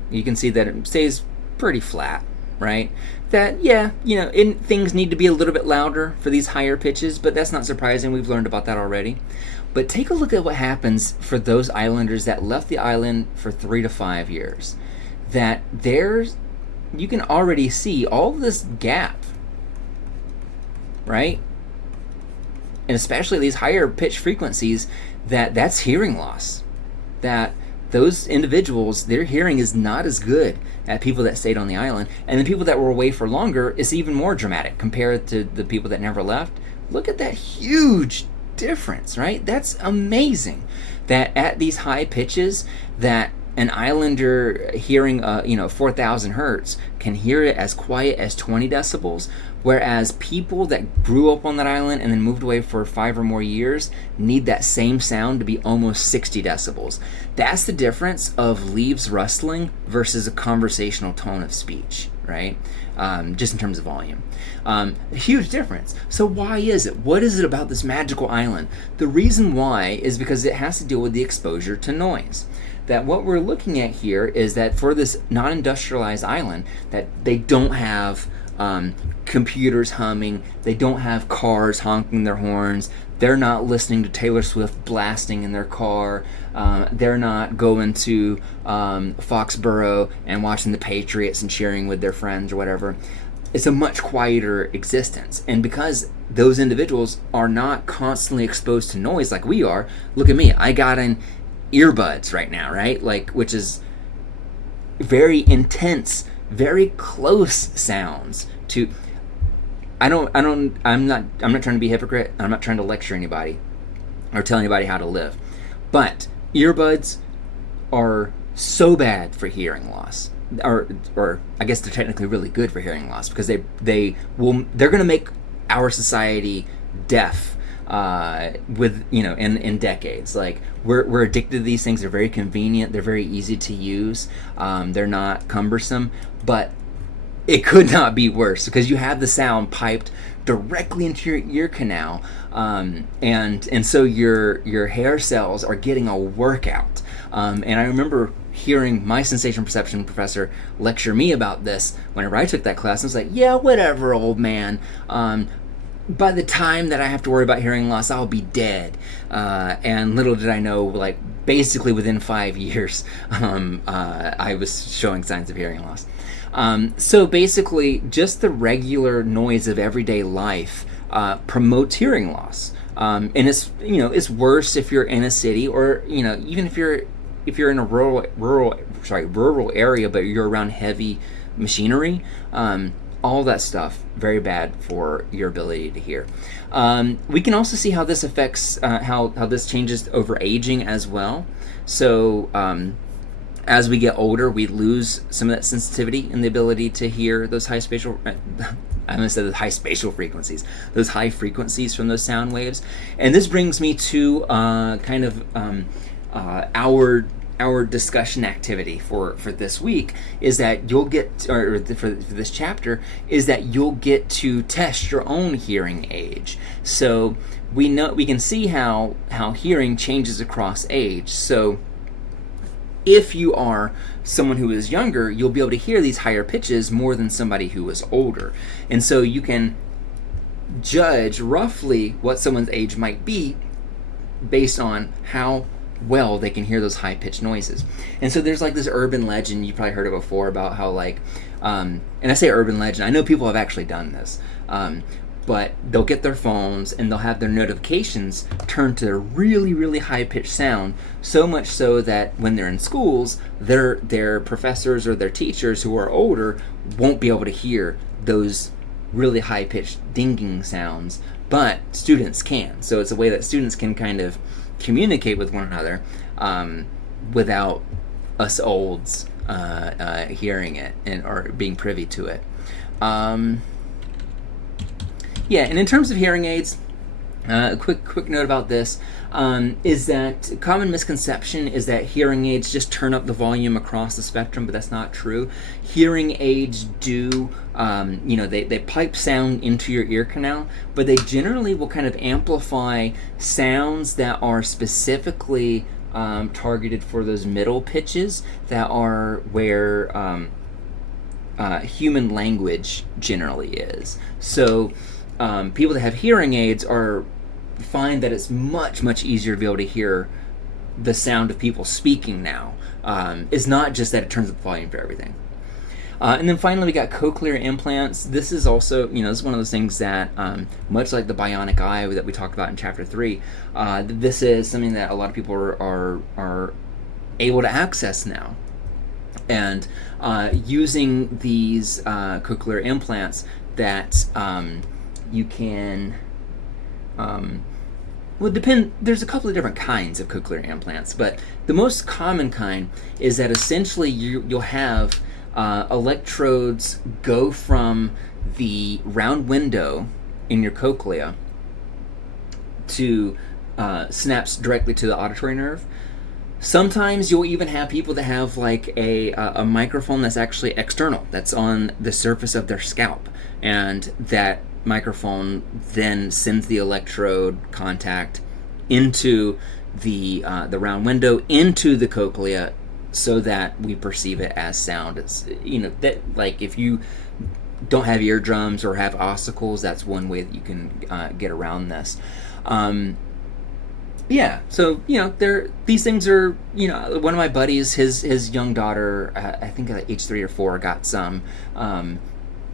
you can see that it stays pretty flat, right? That, yeah, things need to be a little bit louder for these higher pitches, but that's not surprising. We've learned about that already. But take a look at what happens for those islanders that left the island for 3 to 5 years. That you can already see all this gap, right? And especially these higher pitch frequencies, that's hearing loss. That those individuals, their hearing is not as good at people that stayed on the island. And the people that were away for longer is even more dramatic compared to the people that never left. Look at that huge difference, right? That's amazing. That at these high pitches, that an islander hearing 4,000 hertz can hear it as quiet as 20 decibels, whereas people that grew up on that island and then moved away for 5 or more years need that same sound to be almost 60 decibels. That's the difference of leaves rustling versus a conversational tone of speech, right? Just in terms of volume. A huge difference. So why is it? What is it about this magical island? The reason why is because it has to deal with the exposure to noise. That what we're looking at here is that for this non-industrialized island, that they don't have computers humming, they don't have cars honking their horns, they're not listening to Taylor Swift blasting in their car, they're not going to Foxborough and watching the Patriots and cheering with their friends or whatever. It's a much quieter existence. And because those individuals are not constantly exposed to noise like we are, look at me, I got in earbuds right now, right? Like, which is very intense, very close sounds to. I'm not trying to be a hypocrite. I'm not trying to lecture anybody or tell anybody how to live, but earbuds are so bad for hearing loss, or I guess they're technically really good for hearing loss, because they're going to make our society deaf in decades. Like, we're addicted to these things. They're very convenient, they're very easy to use, they're not cumbersome, but it could not be worse, because you have the sound piped directly into your ear canal, and so your hair cells are getting a workout. And I remember hearing my sensation perception professor lecture me about this whenever I took that class. I was like, yeah, whatever, old man. By the time that I have to worry about hearing loss, I'll be dead. And little did I know, like, basically within 5 years, I was showing signs of hearing loss. So basically, just the regular noise of everyday life promotes hearing loss. And it's worse if you're in a city, or even if you're in a rural area, but you're around heavy machinery. All that stuff, very bad for your ability to hear. We can also see how this affects, how this changes over aging as well. So as we get older, we lose some of that sensitivity and the ability to hear those high spatial, I almost said the high spatial frequencies, those high frequencies from those sound waves. And this brings me to our discussion activity for this week, is that you'll get, or for this chapter, is that you'll get to test your own hearing age. So we can see how hearing changes across age. So if you are someone who is younger, you'll be able to hear these higher pitches more than somebody who is older. And so you can judge roughly what someone's age might be based on how well they can hear those high-pitched noises. And so there's like this urban legend, you probably heard it before, about how like, and I say urban legend, I know people have actually done this, but they'll get their phones and they'll have their notifications turned to a really, really high-pitched sound, so much so that when they're in schools, their professors or their teachers who are older won't be able to hear those really high-pitched dinging sounds, but students can. So it's a way that students can kind of communicate with one another without us olds hearing it or being privy to it. Yeah, and in terms of hearing aids, a quick note about this is that common misconception is that hearing aids just turn up the volume across the spectrum, but that's not true. Hearing aids do, they pipe sound into your ear canal, but they generally will kind of amplify sounds that are specifically targeted for those middle pitches that are where human language generally is. So people that have hearing aids find that it's much easier to be able to hear the sound of people speaking now. It's not just that it turns up the volume for everything. And then finally we got cochlear implants. This is also, this is one of those things that, much like the bionic eye that we talked about in chapter 3, this is something that a lot of people are able to access now. And using these cochlear implants that you can, there's a couple of different kinds of cochlear implants, but the most common kind is that essentially you'll have electrodes go from the round window in your cochlea to snaps directly to the auditory nerve. Sometimes you'll even have people that have like a microphone that's actually external, that's on the surface of their scalp, and that microphone then sends the electrode contact into the round window into the cochlea, so that we perceive it as sound. It's, that, like, if you don't have eardrums or have ossicles, that's one way that you can get around this. Yeah, so these things are, one of my buddies, his young daughter, I think at age 3 or 4, got some.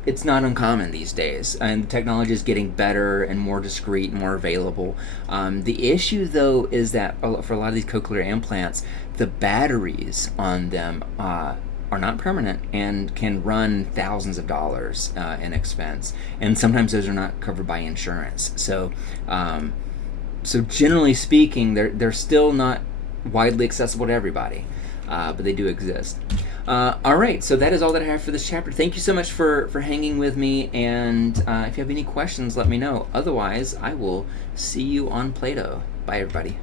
It's not uncommon these days, and the technology is getting better and more discreet and more available. The issue, though, is that for a lot of these cochlear implants, the batteries on them are not permanent and can run thousands of dollars in expense, and sometimes those are not covered by insurance. So generally speaking, they're still not widely accessible to everybody, but they do exist. All right, so that is all that I have for this chapter. Thank you so much for hanging with me, and if you have any questions, let me know. Otherwise, I will see you on Play-Doh. Bye, everybody.